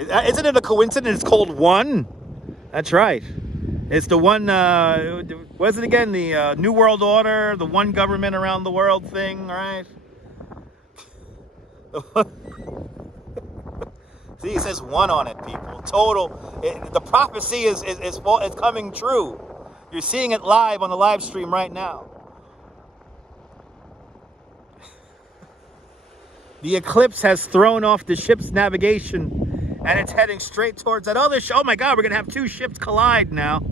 Isn't it a coincidence? It's called One. That's right. It's the one, what is it again? The New World Order, the one government around the world thing, right? See, it says one on it, people. Total. The prophecy is coming true. You're seeing it live on the live stream right now. The eclipse has thrown off the ship's navigation, and it's heading straight towards that other ship. Oh my God, we're going to have two ships collide now.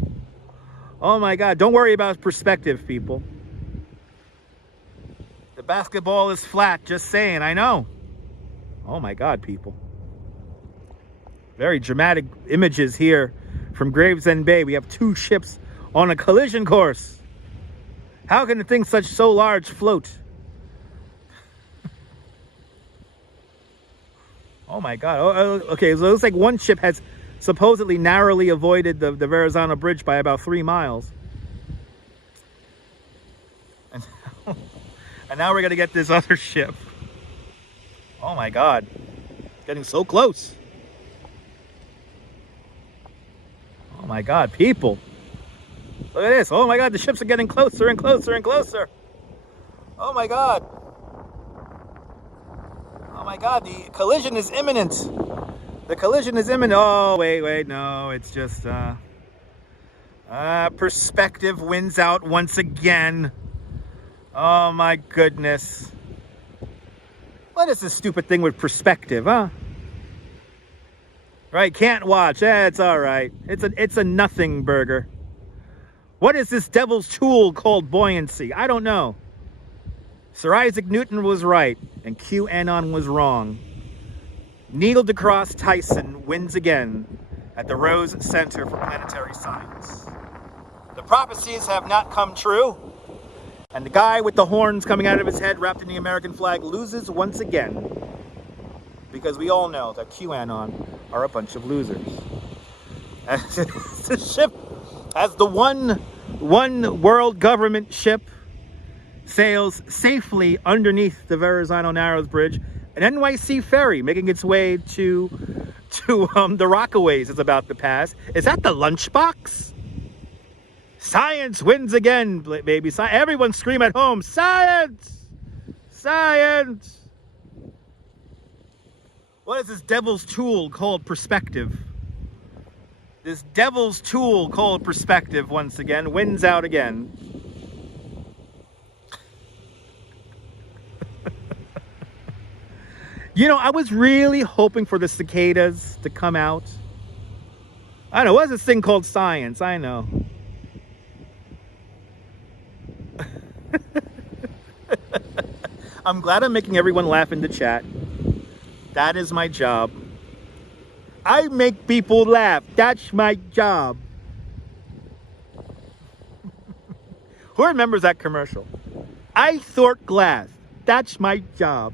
Oh my God, don't worry about perspective, people. The basketball is flat, just saying, I know. Oh my God, people. Very dramatic images here from Gravesend Bay. We have two ships on a collision course. How can a thing so large float? Oh my God. Oh, okay, so it looks like one ship has supposedly narrowly avoided the Verizon bridge by about 3 miles. And now we're going to get this other ship. Oh my God. Getting so close. Oh my God, people. Look at this. Oh my God, the ships are getting closer and closer and closer. Oh my God. Oh my God, the collision is imminent. The collision is imminent. Oh, wait, no, it's just, perspective wins out once again. Oh my goodness. What is this stupid thing with perspective, huh? Right, can't watch. It's all right. It's a nothing burger. What is this devil's tool called buoyancy? I don't know. Sir Isaac Newton was right, and QAnon was wrong. Neil deGrasse Tyson wins again at the Rose Center for Planetary Science. The prophecies have not come true, and the guy with the horns coming out of his head wrapped in the American flag loses once again. Because we all know that QAnon are a bunch of losers. The ship, as the one world government ship, sails safely underneath the Verizon Narrows Bridge. An NYC ferry making its way to the Rockaways is about to pass. Is that the lunchbox? Science wins again, baby. Everyone scream at home, science! Science! What is this devil's tool called perspective? This devil's tool called perspective once again wins out again. You know, I was really hoping for the cicadas to come out. I don't know, what's this thing called science? I know. I'm glad I'm making everyone laugh in the chat. That is my job. I make people laugh. That's my job. Who remembers that commercial? I sort glass. That's my job.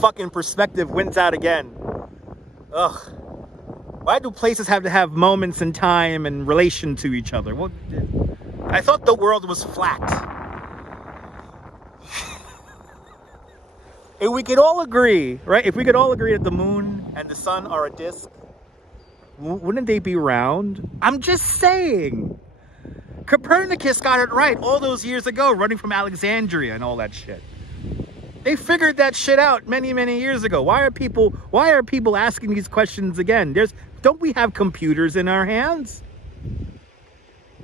Fucking perspective wins out again. Ugh. Why do places have to have moments in time and relation to each other? What? I thought the world was flat. If we could all agree, right? If we could all agree that the moon and the sun are a disk, wouldn't they be round? I'm just saying. Copernicus got it right all those years ago, running from Alexandria and all that shit. They figured that shit out many, many years ago. Why are people asking these questions again? Don't we have computers in our hands?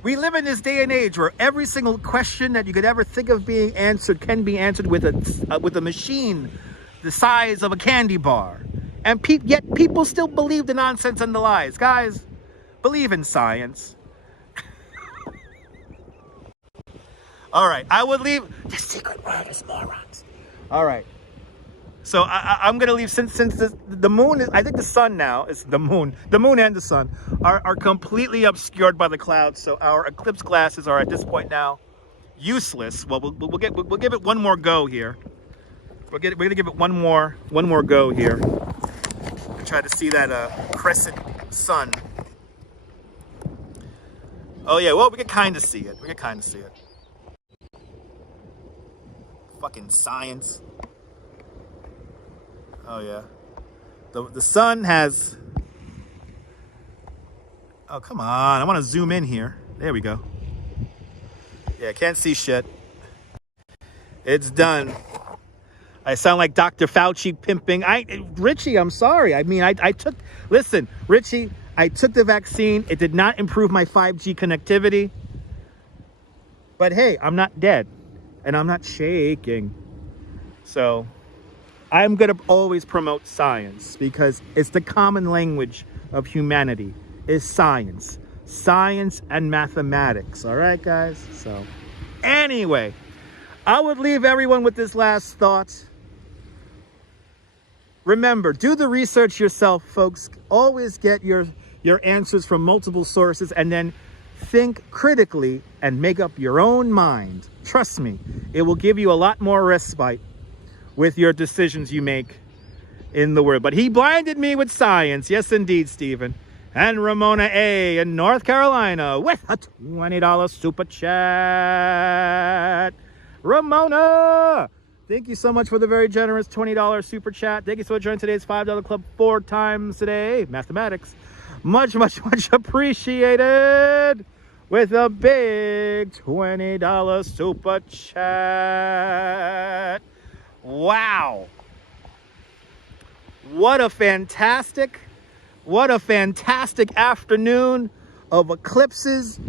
We live in this day and age where every single question that you could ever think of being answered can be answered with a machine the size of a candy bar. And yet people still believe the nonsense and the lies. Guys, believe in science. All right, I would leave. The secret word is morons. All right. So I'm going to leave, since the moon is, I think the sun now is the moon and the sun are completely obscured by the clouds. So our eclipse glasses are at this point now useless. Well, we'll give it one more go here. We're going to give it one more go here and try to see that crescent sun. Oh yeah, well, we can kind of see it. Fucking science. Oh yeah. The sun has... Oh, come on. I want to zoom in here. There we go. Yeah, can't see shit. It's done. I sound like Dr. Fauci pimping. Richie, I'm sorry. I mean, listen, Richie, I took the vaccine. It did not improve my 5G connectivity. But hey, I'm not dead. And I'm not shaking. So I'm going to always promote science because it's the common language of humanity is science. Science and mathematics. All right, guys? So anyway, I would leave everyone with this last thought. Remember, do the research yourself, folks. Always get your answers from multiple sources and then think critically and make up your own mind. Trust me, it will give you a lot more respite with your decisions you make in the world. But he blinded me with science. Yes, indeed, Stephen. And Ramona A. in North Carolina with a $20 super chat. Ramona, thank you so much for the very generous $20 super chat. Thank you so much for joining today's $5 club 4 times today. Mathematics. Much, much, much appreciated. With a big $20 super chat. Wow. What a fantastic afternoon of eclipses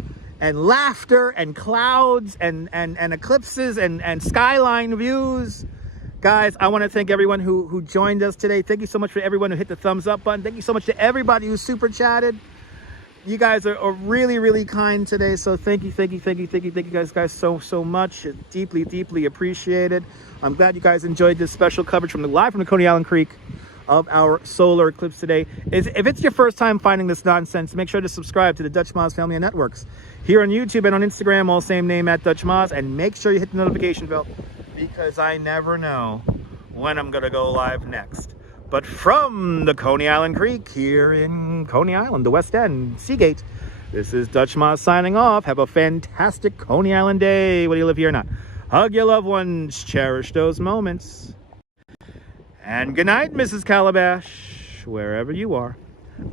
and laughter and clouds and eclipses and skyline views. Guys, I want to thank everyone who joined us today. Thank you so much for everyone who hit the thumbs up button. Thank you so much to everybody who super chatted. You guys are really, really kind today. So thank you guys so much. Deeply, deeply appreciated. I'm glad you guys enjoyed this special coverage live from the Coney Island Creek of our solar eclipse today. If it's your first time finding this nonsense, make sure to subscribe to the Dutch Moz family of networks here on YouTube and on Instagram, all same name at Dutch Moz, and make sure you hit the notification bell because I never know when I'm gonna go live next. But from the Coney Island Creek here in Coney Island, the West End, Seagate, this is Dutch Moz signing off. Have a fantastic Coney Island day, whether you live here or not. Hug your loved ones, cherish those moments. And good night, Mrs. Calabash, wherever you are.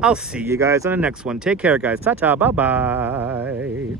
I'll see you guys on the next one. Take care, guys. Ta-ta, bye-bye.